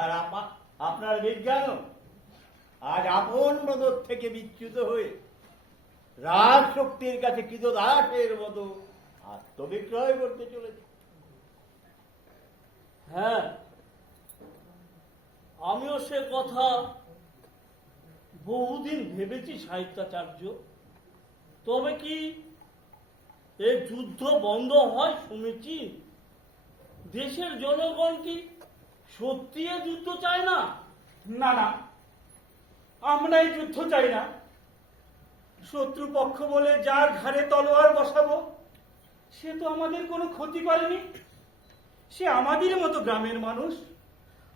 আর আপনার বিজ্ঞান আজ আপন মদত থেকে বিচ্যুত হয়ে রাজশক্তির কাছে কৃতদাসের মতো আত্মবিক্রয় করতে চলেছে। হ্যাঁ, আমিও সে কথা বহুদিন ভেবেছি সাহিত্যাচার্য। তবে কি এই যুদ্ধ বন্ধ হয় শুনেছি? দেশের জনগণ কি সত্যি এ যুদ্ধ চায় না? না না, আমরা এই যুদ্ধ চাই না। শত্রুপক্ষ বলে যার ঘাড়ে তলোয়ার বসাবো সে তো আমাদের কোনো ক্ষতি করেনি। সে আমাদের মতো গ্রামের মানুষ,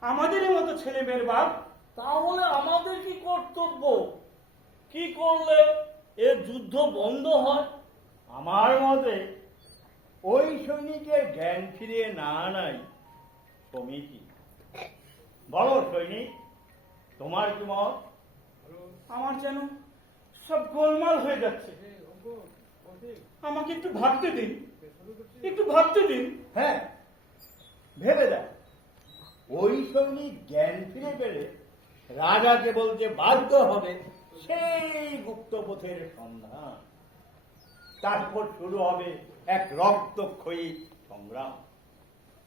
আমাদের মতো ছেলে মেয়ের বাপ। তাহলে আমাদের কি কর্তব্য? কি করলে এ যুদ্ধ বন্ধ হয়? আমার মতে ওই সৈনিকের জ্ঞান ফিরিয়ে না আনাই কমিটি। বলো সৈনিক, তোমার কি মত? আমার যেন সব গোলমাল হয়ে যাচ্ছে। আমাকে একটু ভাবতে দিন, একটু ভাবতে দিন। হ্যাঁ, ভেবে দেখ। ওই সৈনিক জ্ঞান ফিরে পেলে রাজাকে বলতে বাধ্য হবে সেই গুপ্তপথের সন্ধান। তারপর শুরু হবে এক রক্তক্ষয়ী সংগ্রাম।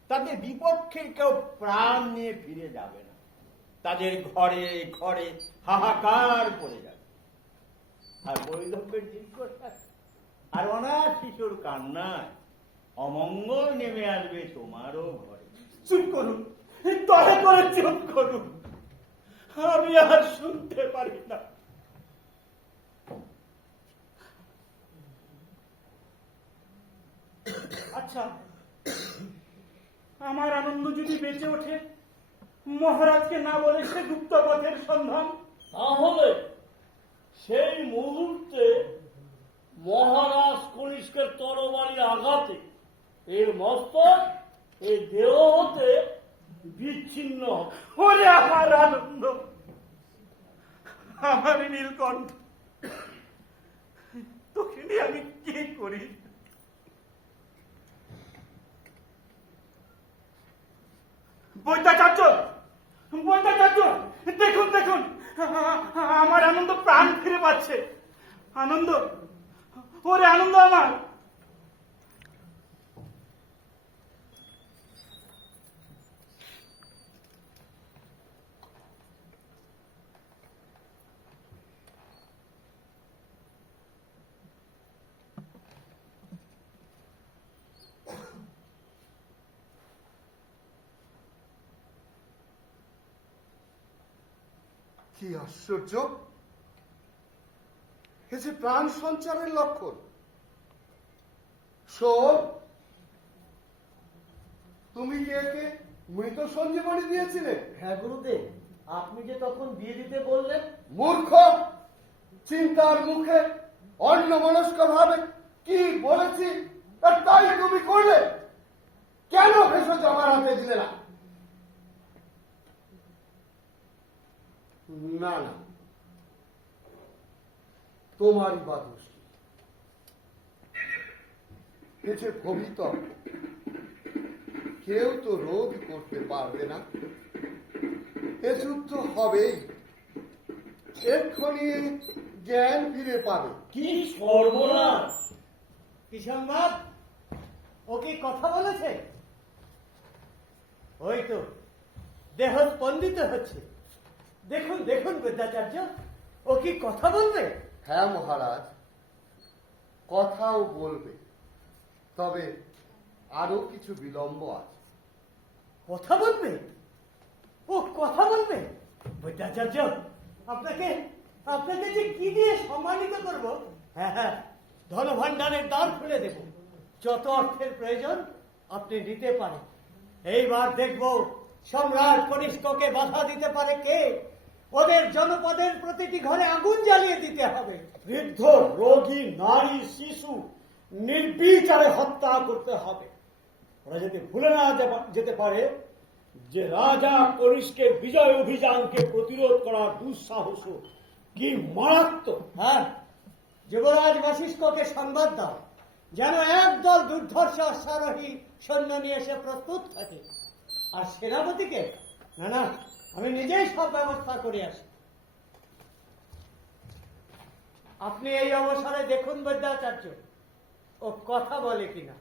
তাদের বিপক্ষে কেউ প্রাণ নিয়ে ফিরে যাবে না। তাদের ঘরে ঘরে হাহাকার পড়ে যাবে। আর বৈধব্যের দীর্ঘশ্বাস আর অনাথ শিশুর কান্নায় অমঙ্গল নেমে আসবে তোমারও ঘরে। চুপ করুন, দয়া করে চুপ করুন। আমি আর শুনতে পারি না। আচ্ছা, আমার আনন্দ যদি বেঁচে ওঠে মহারাজকে না বলে সে গুপ্তপথের সন্ধান, তাহলে সেই মুহূর্তে মহারাজ কনিষ্কের তরবারি আঘাতে এর মস্তক এই দেহ হতে বিচ্ছিন্ন হবে। ওরে আমার আনন্দ, আমার নীলকণ্ঠ, তোকে নিয়ে আমি কি করি? বৈদ্যাচার্য, বৈদ্যাচার্য, দেখুন দেখুন, আমার আনন্দ প্রাণ ফিরে পাচ্ছে। আনন্দ, ওরে আনন্দ আমার। কি আশ্চর্য! এ যে প্রাণ সঞ্চারের লক্ষণ। শোন, তুমি কি একে মৃত সঞ্জীবনী দিয়েছিলে? হ্যাঁ গুরুদেব, আপনি যে তখন দিয়ে দিতে বললেন। মূর্খ! চিন্তার মুখে অন্যমনস্ক ভাবে কি বলেছি আর তাই তুমি করলে। কেন ভেষজ আমার হাতে দিলে না? না না, তোমারই বা দোষ কি? এ যে ভবিতব্য, কেউ তো রোধ করতে পারবে না। এ যুদ্ধ হবেই। এক্ষুনি জ্ঞান ফিরে পাবে। কি সর্বনাশ! কি সংবাদ? ও কি কথা বলেছে? ওই তো দেহ স্পন্দিত হচ্ছে। দেখুন দেখুন বৈদ্যাচার্য, ও কি কথা বলবে? হ্যাঁ মহারাজ, কথাও বলবে, তবে আরো কিছু বিলম্ব আছে। কথা বলবে? ও কথা বলবে? বৈদ্যাচার্য, আপনাকে আপনাকে যে কি দিয়ে সম্মানিত করব। হ্যাঁ হ্যাঁ, ধনভাণ্ডারের দ্বার খুলে দেব। যত অর্থের প্রয়োজন আপনি নিতে পারেন। এইবার দেখব সম্রাট কনিষ্ককে বাধা দিতে পারে কে। ওদের জনপদের প্রতিটি ঘরে আগুন জ্বালিয়ে দিতে হবে। বৃদ্ধ, রোগী, নারী, শিশু নির্বিচারে হত্যা করতে হবে। ওরা যাতে ভুলে না যেতে পারে যে রাজা কনিষ্কের বিজয় অভিযানকে প্রতিরোধ করার দুঃসাহস কি মারাত্মক। হ্যাঁ, যুবরাজ বশিষ্ঠকে সংবাদ দাও, যেন একদল দুর্ধর্ষ অশ্বারোহী সৈন্য নিয়ে এসে প্রস্তুত থাকে। আর সেনাপতিকে না না আমি নিজেই সব ব্যবস্থা করে আসি। আপনি এই অবসরে দেখুন বৈদ্যাচার্য ও কথা বলে কিনা।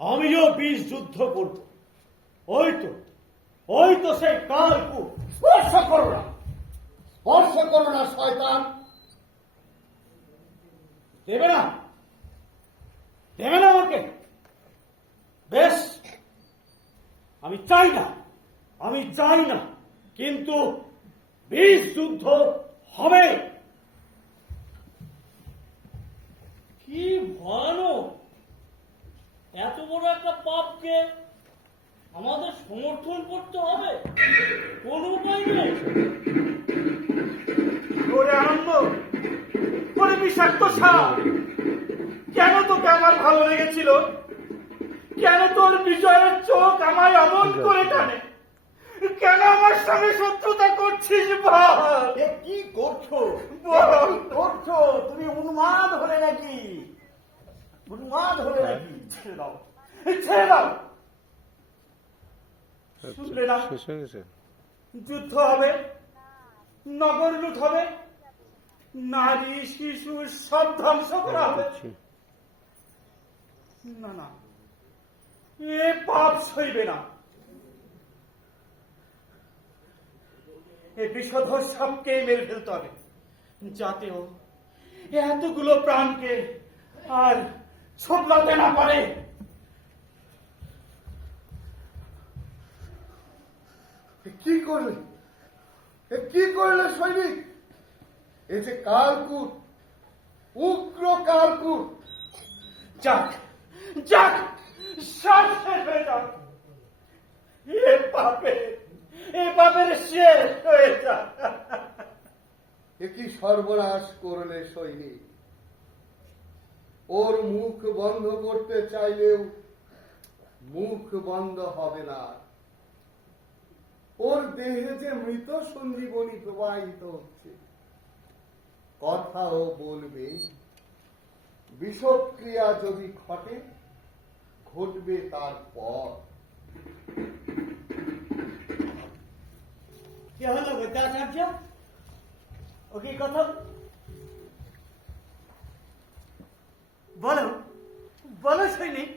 আমিও বিষ যুদ্ধ করব। ওই তো সেই কালকূট। স্পর্শ করো না, স্পর্শ করো না শয়তান। দেবে না আমাকে? বেশ, আমি চাই না, কিন্তু বিষ যুদ্ধ হবে। কি ভয়ানক! এত বড় একটা পাপকে আমাদের সমর্থন করতে হবে? কোন উপায় নেই। ওরে আনন্দ, ওরে বিষাক্ত সাপ, কেন তোকে আমার ভালো লেগেছিল? কেন তোর বিজয়ের চোখ আমায় অমন করে টানে? কেন আমার সঙ্গে শত্রুতা করছিস বল? কি করছো? বল। করছো তুমি উন্মাদ হলে নাকি? ছেড়ে দাও। শুনলে না? শেষ হয়ে গেছে। যুদ্ধ হবে, নগর লুট হবে, নারী শিশু সব ধ্বংস করা হবে। না, এ পাপ সইবে না। এ বিষধর সাপকে মেরে ফেলতে হবে, যাতেও এতগুলো প্রাণকে আর ছটলাতে না পারে। কি করলে সৈনিক? এ যে কালকূট, উগ্র কালকূট। যাক সব শেষ হয়ে যাক। এ পাপের শেষ হয়ে যাক। এ কি সর্বনাশ করলে সৈনিক? ওর মুখ বন্ধ করতে চাইলেও মুখ বন্ধ হবে না। ওর দেহে যে মৃত সঞ্জীবনী প্রবাহিত হচ্ছে, কথাও বলবে। বিষক্রিয়া যদি ঘটবে তারপর। কি হলো বৈদ্যাচার্য? ও কি কথা? বলো সৈনিক,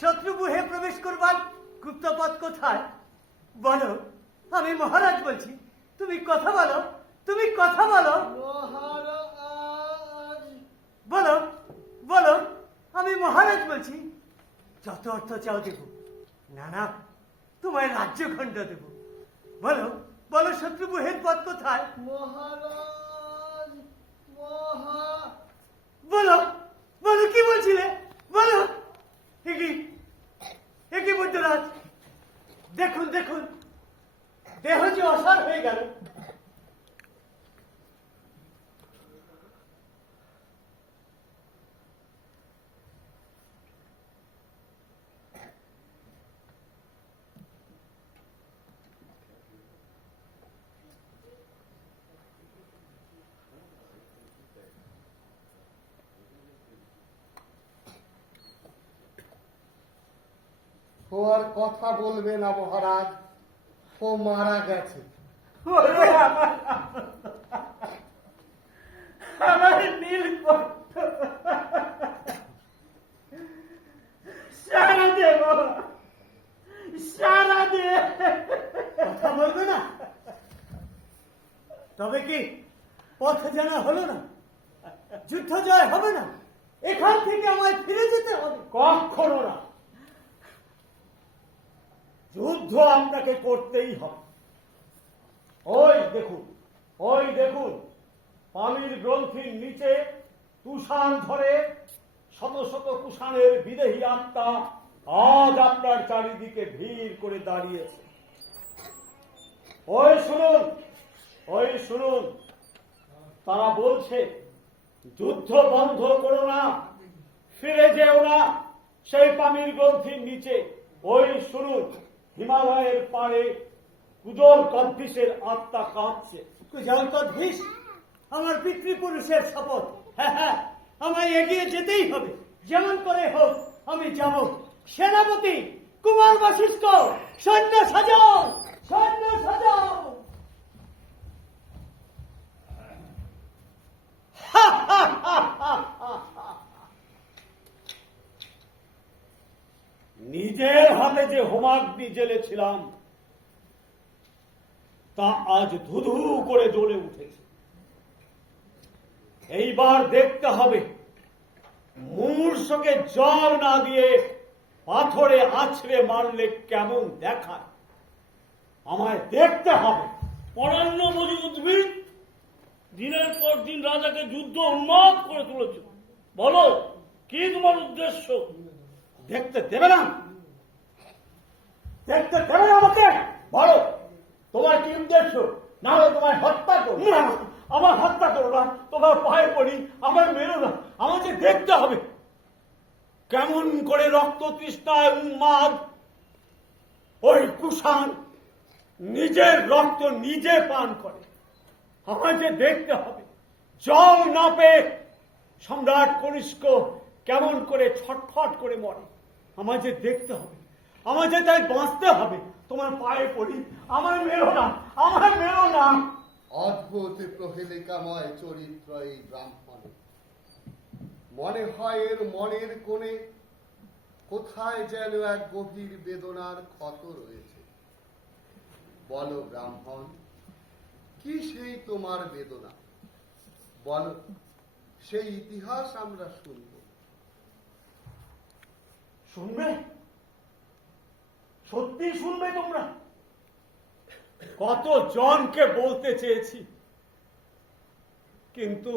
শত্রুগুহে প্রবেশ করবার গুপ্তপথ কোথায়? বলো, আমি মহারাজ বলছি। তুমি কথা বলো। বলো, আমি মহারাজ বলছি। যত অর্থ চাও দেব। না, তোমায় রাজ্যখণ্ড দেব। বলো শত্রুগুহের পথ কোথায়? মহারাজ, বলো কি বলছিলে? বলো। একই বৈদ্যরাজ, দেখুন দেহ যে অসার হয়ে গেল। ও আর কথা বলবে না মহারাজ, ও মারা গেছে। আমার নীলকণ্ঠ, সারা দে বাবা, সারা দে। কথা বলবে না? তবে কি পথ জানা হলো না? যুদ্ধ জয় হবে না? এখান থেকে আমায় ফিরে যেতে হবে? কখনো না, যুদ্ধ আপনাকে করতেই হবে। ওই দেখুন পানির গ্রন্থির নিচে তুষার ধরে শত শত কুষাণের বিদেহী আত্মা আজ আপনার চারিদিকে ভিড় করে দাঁড়িয়েছে। ওই শুনুন, তারা বলছে যুদ্ধ বন্ধ করো না, ফিরে যেও না সেই পানির গ্রন্থির নিচে। ওই শুনুন, হিমালয়ের পারে কুজল কদ্ভিসের আত্মা কাঁপছে। কুজল তদ্ভিষ, আমার পিতৃপুরুষের শপথ। হ্যাঁ হ্যাঁ, আমায় এগিয়ে যেতেই হবে, যেমন করে হোক আমি যাব। সেনাপতি কুমার বশিষ্ঠ, সৈন্য সাজাও, সৈন্য সাজাও। নিজের হাতে যে হোমাগ্নি জ্বেলেছিলাম তা আজ ধুধু করে জ্বলে উঠেছে। এইবার দেখতে হবে মূর্ষকে জল না দিয়ে পাথরে আছড়ে মারলে কেমন দেখায়। আমায় দেখতে হবে। পরান্ন বুঝি উদ্ভিদ, দিনের পর দিন রাজাকে যুদ্ধ উন্মাদ করে তুলেছ। বলো, কি তোমার উদ্দেশ্য? দেখতে দেবে না? দেখতে দেবে না আমাকে? বলো, তোমার কি উদ্দেশ্য? না হলে তোমায় হত্যা করো। না, আমার হত্যা করো না, তোমার পায়ে পড়ি, আমার মেরো না। আমাকে দেখতে হবে কেমন করে রক্ত তৃষ্ণায় উন্মাদ ওই কুষাণ নিজের রক্ত নিজে পান করে। আমাকে দেখতে হবে জল না পেয়ে সম্রাট কনিষ্ক কেমন করে ছটফট করে মরে। আমাকে দেখতে হবে, আমাকে তাই বাঁচতে হবে। তোমার পায়ে পড়ি, আমার মেরো না, আমার মেরো না। অদ্ভুত প্রহেলিকাময় চরিত্র এই ব্রাহ্মণ। মনে হয় এর মনের কোণে কোথায় যেন এক গভীর বেদনার ক্ষত রয়েছে। বলো ব্রাহ্মণ, কি সেই তোমার বেদনা? বলো, সেই ইতিহাস আমরা শুনব। শুনবে? সত্যি শুনবে তোমরা? কত জনকে বলতে চেয়েছি, কিন্তু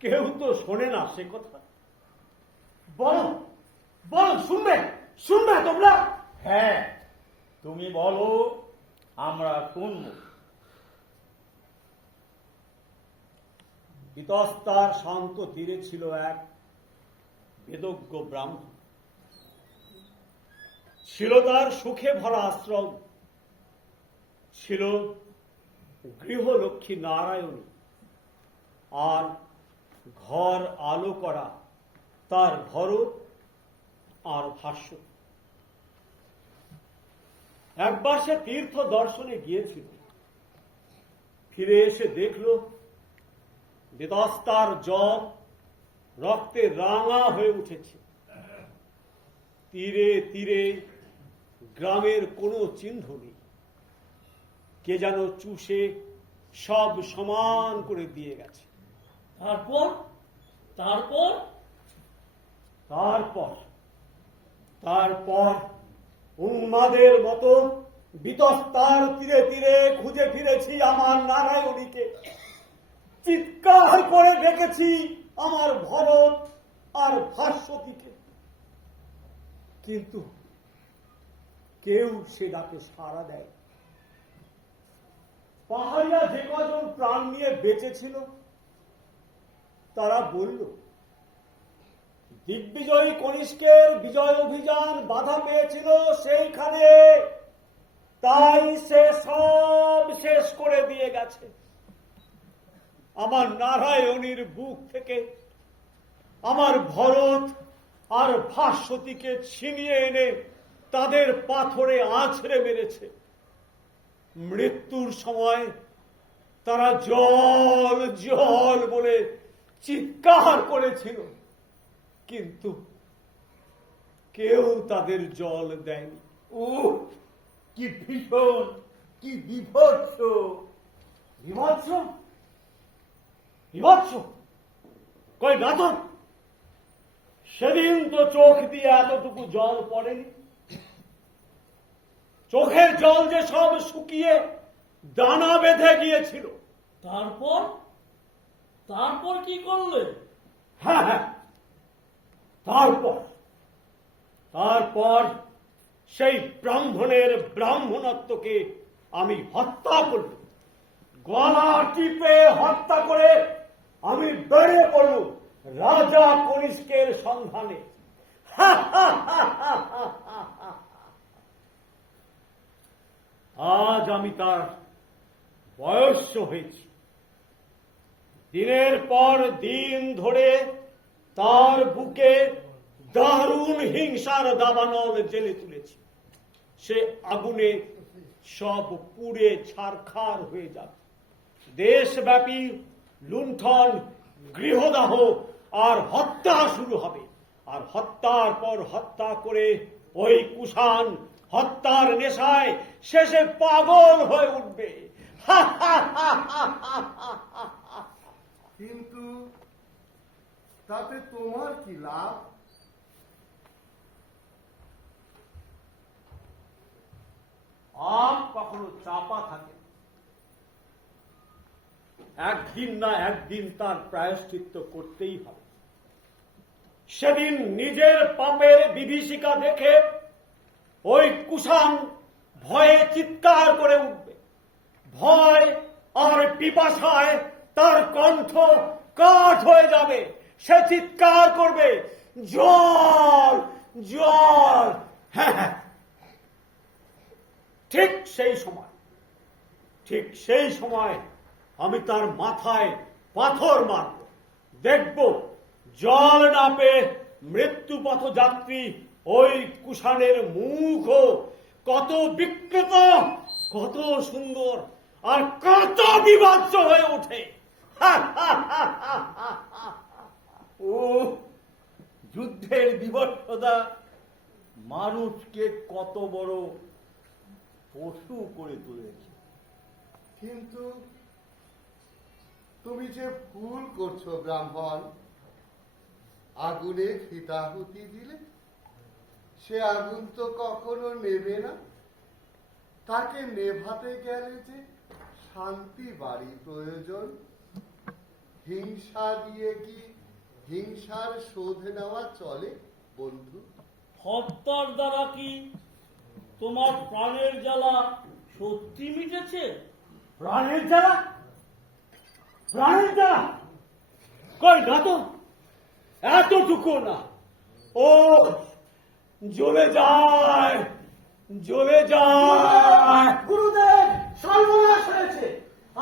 কেউ তো শোনে না সে কথা। বলো বলো, শুনবে? শুনবে তোমরা? হ্যাঁ, তুমি বলো, আমরা শুনব। বিতস্তার শান্ত তীরে ছিল এক বেদজ্ঞ ব্রাহ্মণ। ছিল তার সুখে ভরা আশ্রম, ছিল গৃহলক্ষ্মী নারায়ণী, আর ঘর আলো করা তার ভরত আর ভাষ্য। একবার সে তীর্থ দর্শনে গিয়েছিল, ফিরে এসে দেখল বেদস্তার জল রক্তে রাঙা হয়ে উঠেছে। তীরে তীরে গ্রামের কোনো চিহ্ন নেই। কে যেন চুষে সব সমান করে দিয়ে গেছে। তারপর তারপর তারপর তারপর উন্মাদের মতো বিতস্তার তীরে তীরে খুঁজে ফিরেছি আমার নারায়ণীকে। চিৎকার করে ডেকেছি আমার ভরত আর ভাস্বতীকে, কিন্তু কেউ সে ডাকে সাড়া দেয়। পাহাড়িয়া যে কজন প্রাণ নিয়ে বেঁচেছিল তারা বলল, দিগ্বিজয়ী কনিষ্কের বিজয় অভিযান বাধা পেয়েছিল সেইখানে, তাই সে সব শেষ করে দিয়ে গেছে। আমার নারায়ণীর বুক থেকে আমার ভরত আর ভাস্বতীকে ছিনিয়ে এনে তাদের পাথরে আছড়ে মেরেছে। মৃত্যুর সময় তারা জল জল বলে চিৎকার করেছিল, কিন্তু কেউ তাদের জল দেয়নি। কি ভীষণ, কি বিভৎস! বিভৎস? বিভৎস? কই না তো? সেদিন তো চোখ দিয়ে এতটুকু জল পড়েনি। চোখের জল যে সব শুকিয়ে দানা বেঁধে গিয়েছিল। তারপর তারপর কি করলে? হ্যাঁ হ্যাঁ, তারপর তারপর সেই ব্রাহ্মণের ব্রাহ্মণত্বকে আমি হত্যা করব। গলা টিপে হত্যা করে আমি বেরিয়ে পড়ব রাজা কনিষ্কের সন্ধানে। আজ আমি তার বয়স্ক হয়েছি। দিনের পর দিন ধরে তার বুকে দারুণ হিংসার দাবানল জেলে তুলেছি। সে আগুনে সব পুড়ে ছারখার হয়ে যাবে। দেশব্যাপী লুণ্ঠন, গৃহদাহ আর হত্যা শুরু হবে। আর হত্যার পর হত্যা করে ওই কুষাণ হত্যার নেশায় শেষে পাগল হয়ে উঠবে। কিন্তু তাতে তোমার কি লাভ? আম কখনো চাপা থাকে, একদিন না একদিন তার প্রায়শ্চিত্ত করতেই হবে। সেদিন নিজের পাপের বিভীষিকা দেখে ওই কুষাণ ভয়ে চিৎকার করে উঠবে। ভয় আর পিপাসায় তার কণ্ঠ কাঠ হয়ে যাবে। সে চিৎকার করবে, জল জল। হ্যাঁ, ঠিক সেই সময় আমি তার মাথায় পাথর মারব। দেখব জল না পেয়ে মৃত্যুপথ যাত্রী ওই কুষাণের মুখ কত বিকৃত, কত সুন্দর আর কত বিভৎস হয়ে ওঠে। ও যুদ্ধের বিভৎসতা মানুষকে কত বড় পশু করে তুলেছে। কিন্তু তুমি যে ভুল করছো ব্রাহ্মণ। আগুনে ফিতাহুতি দিলে সে আগুন তো কখনো নেবে না। তাকে নেভাতে গেলে যে শান্তি বাড়ি প্রয়োজন। হিংসা দিয়ে কি হিংসার শোধ নেওয়া চলে বন্ধু? হত্যার দ্বারা কি তোমার প্রাণের জ্বালা সত্যি মিটেছে? প্রাণের জ্বালা? প্রাণের জ্বালা কই না তো, এতটুকু না। ও জ্বলে যায়, জ্বলে যায়। গুরুদেব, সর্বনাশ হয়েছে।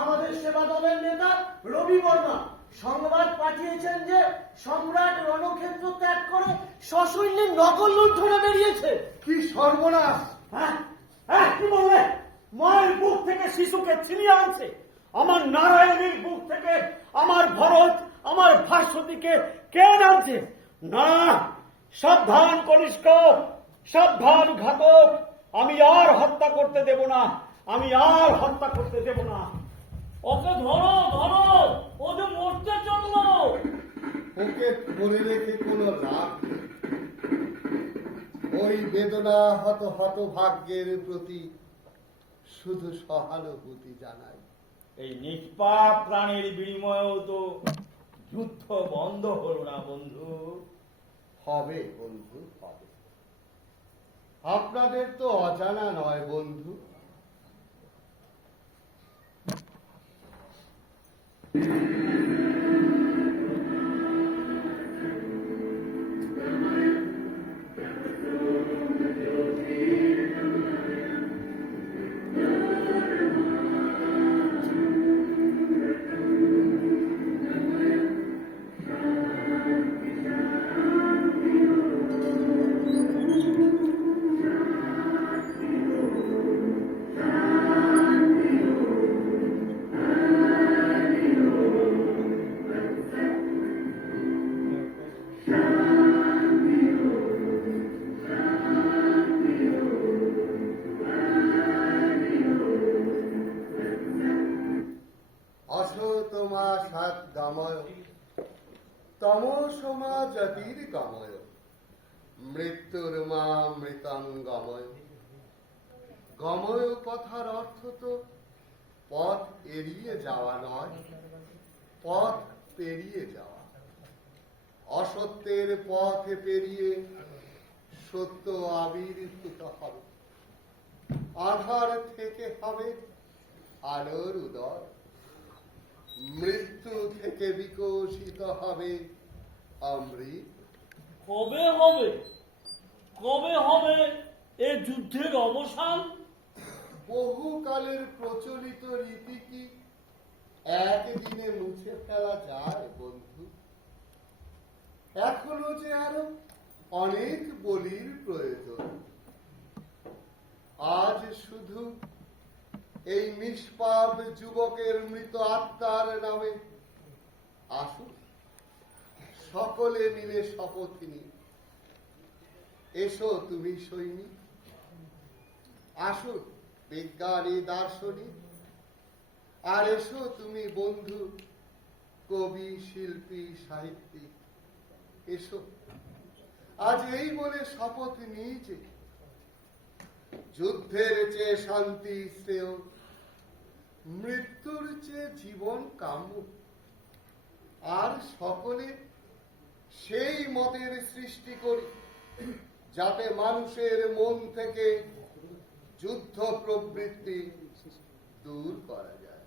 আমাদের সেবা দলের নেতা রবি বর্মা সংবাদ পাঠিয়েছেন যে সম্রাট রণক্ষেত্র ত্যাগ করে সসৈন্যের নগর লুণ্ঠনে বেরিয়েছে। কি সর্বনাশ! কি বললে? মায়ের বুক থেকে শিশুকে ছিনিয়ে আনছে। আমার নারায়ণীর বুক থেকে আমার ভরত, আমার ভাস্বতীকে কে আনছে? না, সাবধান কনিষ্ক, সাবধান ঘাতক। আমি আর হত্যা করতে দেব না, আমি আর হত্যা করতে দেব না। ওকে ধরো ধরো, ও যে মরতে চললো। ওকে ধরে রেখে কোনো লাভ নেই। ওই বেদনা হতভাগ্যের প্রতি শুধু সহানুভূতি জানাই। এই নিষ্পাপ প্রাণের বিনিময়েও তো যুদ্ধ বন্ধ হলো না বন্ধু। হবে বন্ধু, হবে। আপনাদের তো অজানা নয় বন্ধু। তমসমা জাতির গময়, মৃত্যুর মা মৃতং গময়। গময় কথার অর্থ তো পথ এড়িয়ে যাওয়া নয়, পথ পেরিয়ে যাওয়া। অসত্যের পথে পেরিয়ে সত্য আবির্ভূত হবে। আধার থেকে হবে আলোর উদয়। মৃত্যু থেকে বিকশিত হবে অমৃত। কবে হবে? কবে হবে এ যুদ্ধের অবসান? বহুকালের প্রচলিত রীতি কি একদিনে মুছে ফেলা যায় বন্ধু? এখনো যে আরো অনেক বলির প্রয়োজন। আজ শুধু এই নিষ্পাপ যুবকের মৃত আত্মার নামে আসুন সকলে মিলে শপথ নিই। এসো তুমি সৈনিক, আসুন বিজ্ঞানী দার্শনিক, আর এসো তুমি বন্ধু কবি শিল্পী সাহিত্যিক। এসো আজ এই বলে শপথ নিই যে যুদ্ধের চেয়ে শান্তি শ্রেয়, মৃত্যুর চেয়ে জীবন কাম্য। আর সকলে সেই মতের সৃষ্টি করি যাতে মানুষের মন থেকে যুদ্ধ প্রবৃত্তি দূর করা যায়।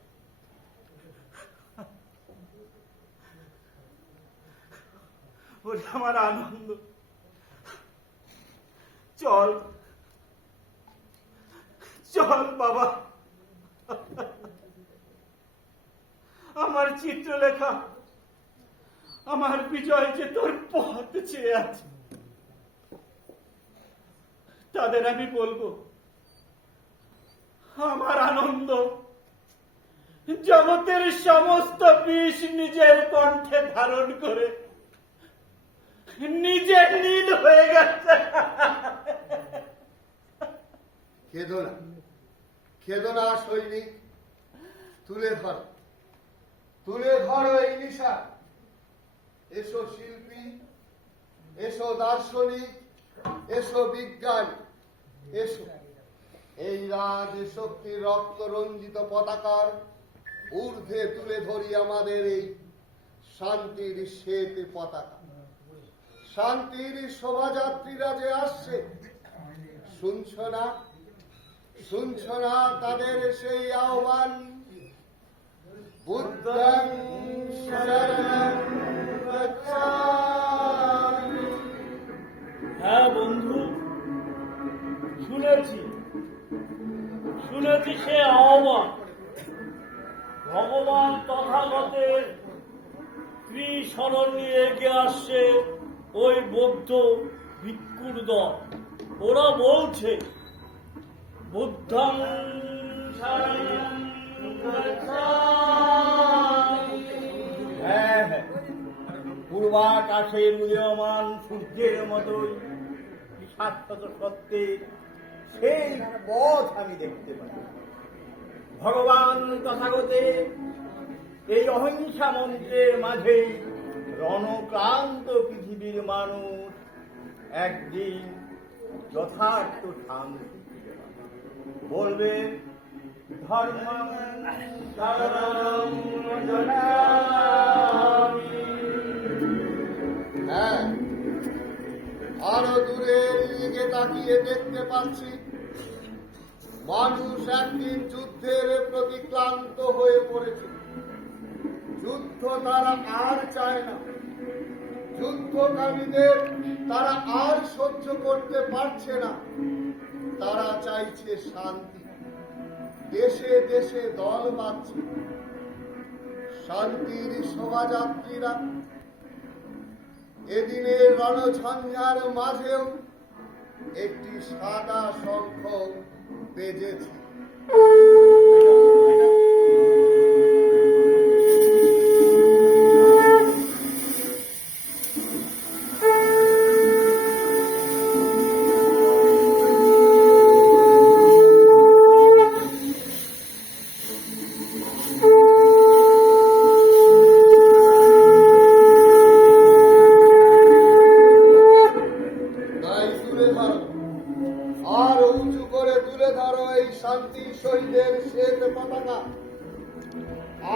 ওরে আমার আনন্দ, চল চল বাবা, আমার চিত্রলেখা, আমার বিজয় যে তোর পথ চেয়ে আছে, তাদের আমি বলবো আমার আনন্দ জগতের সমস্ত বিষ নিজের কণ্ঠে ধারণ করে নিজে নীল হয়ে গেছে। খেদো না, খেদো না সৈনিক, তুলে ধরো, তুলে ধরো এই নিশা। এসো শিল্পী, এসো দার্শনিক, এসো বিজ্ঞান, এসো এই রাজ শক্তির রক্ত রঞ্জিত পতাকার ঊর্ধ্বে তুলে ধরি আমাদের এই শান্তির শ্বেত পতাকা। শান্তির শোভাযাত্রীরা যে আসছে, শুনছ না, শুনছ না তাদের সেই আহ্বান? বুদ্ধং শরণং গচ্ছামি। হ্যাঁ বন্ধু, শুনেছি শুনেছি সে আহ্বান। ভগবান তথাগতের ত্রিশরণ নিয়ে এগিয়ে আসছে ওই বৌদ্ধ ভিক্ষুর দল। ওরা বলছে বুদ্ধং শরণং গচ্ছামি। হ্যাঁ হ্যাঁ, পূর্বাকাশের উদীয়মান সূর্যের মতোই শাশ্বত সত্যের সেই পথ আমি দেখতে পাই। ভগবান তথাগতের এই অহিংসা মন্ত্রের মাঝে রণক্লান্ত পৃথিবীর মানুষ একদিন যথার্থ শান্তি ফিরে পাবে। বলবে ধর্মং শরণং গচ্ছামি। হ্যাঁ, আরো দূরের দিকে তাকিয়ে দেখতে পাচ্ছি মানুষ একদিন যুদ্ধের প্রতি ক্লান্ত হয়ে পড়েছে। যুদ্ধ তারা আর চায় না, যুদ্ধকামীদের তারা আর সহ্য করতে পারছে না। তারা চাইছে শান্তি। দেশে দেশে দল বাঁধছে। শান্তির শোভাযাত্রীরা এদিনের রণঝঞ্ঝার মাঝেও একটি সাদা শঙ্খ বেজেছে।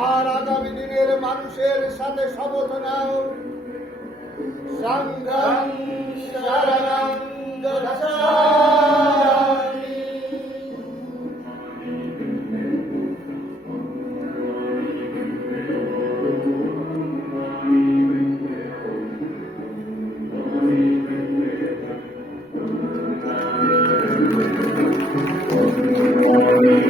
আর আগামী দিনের মানুষের সাথে শপথ নাও, সংঘং শরণং গচ্ছামি।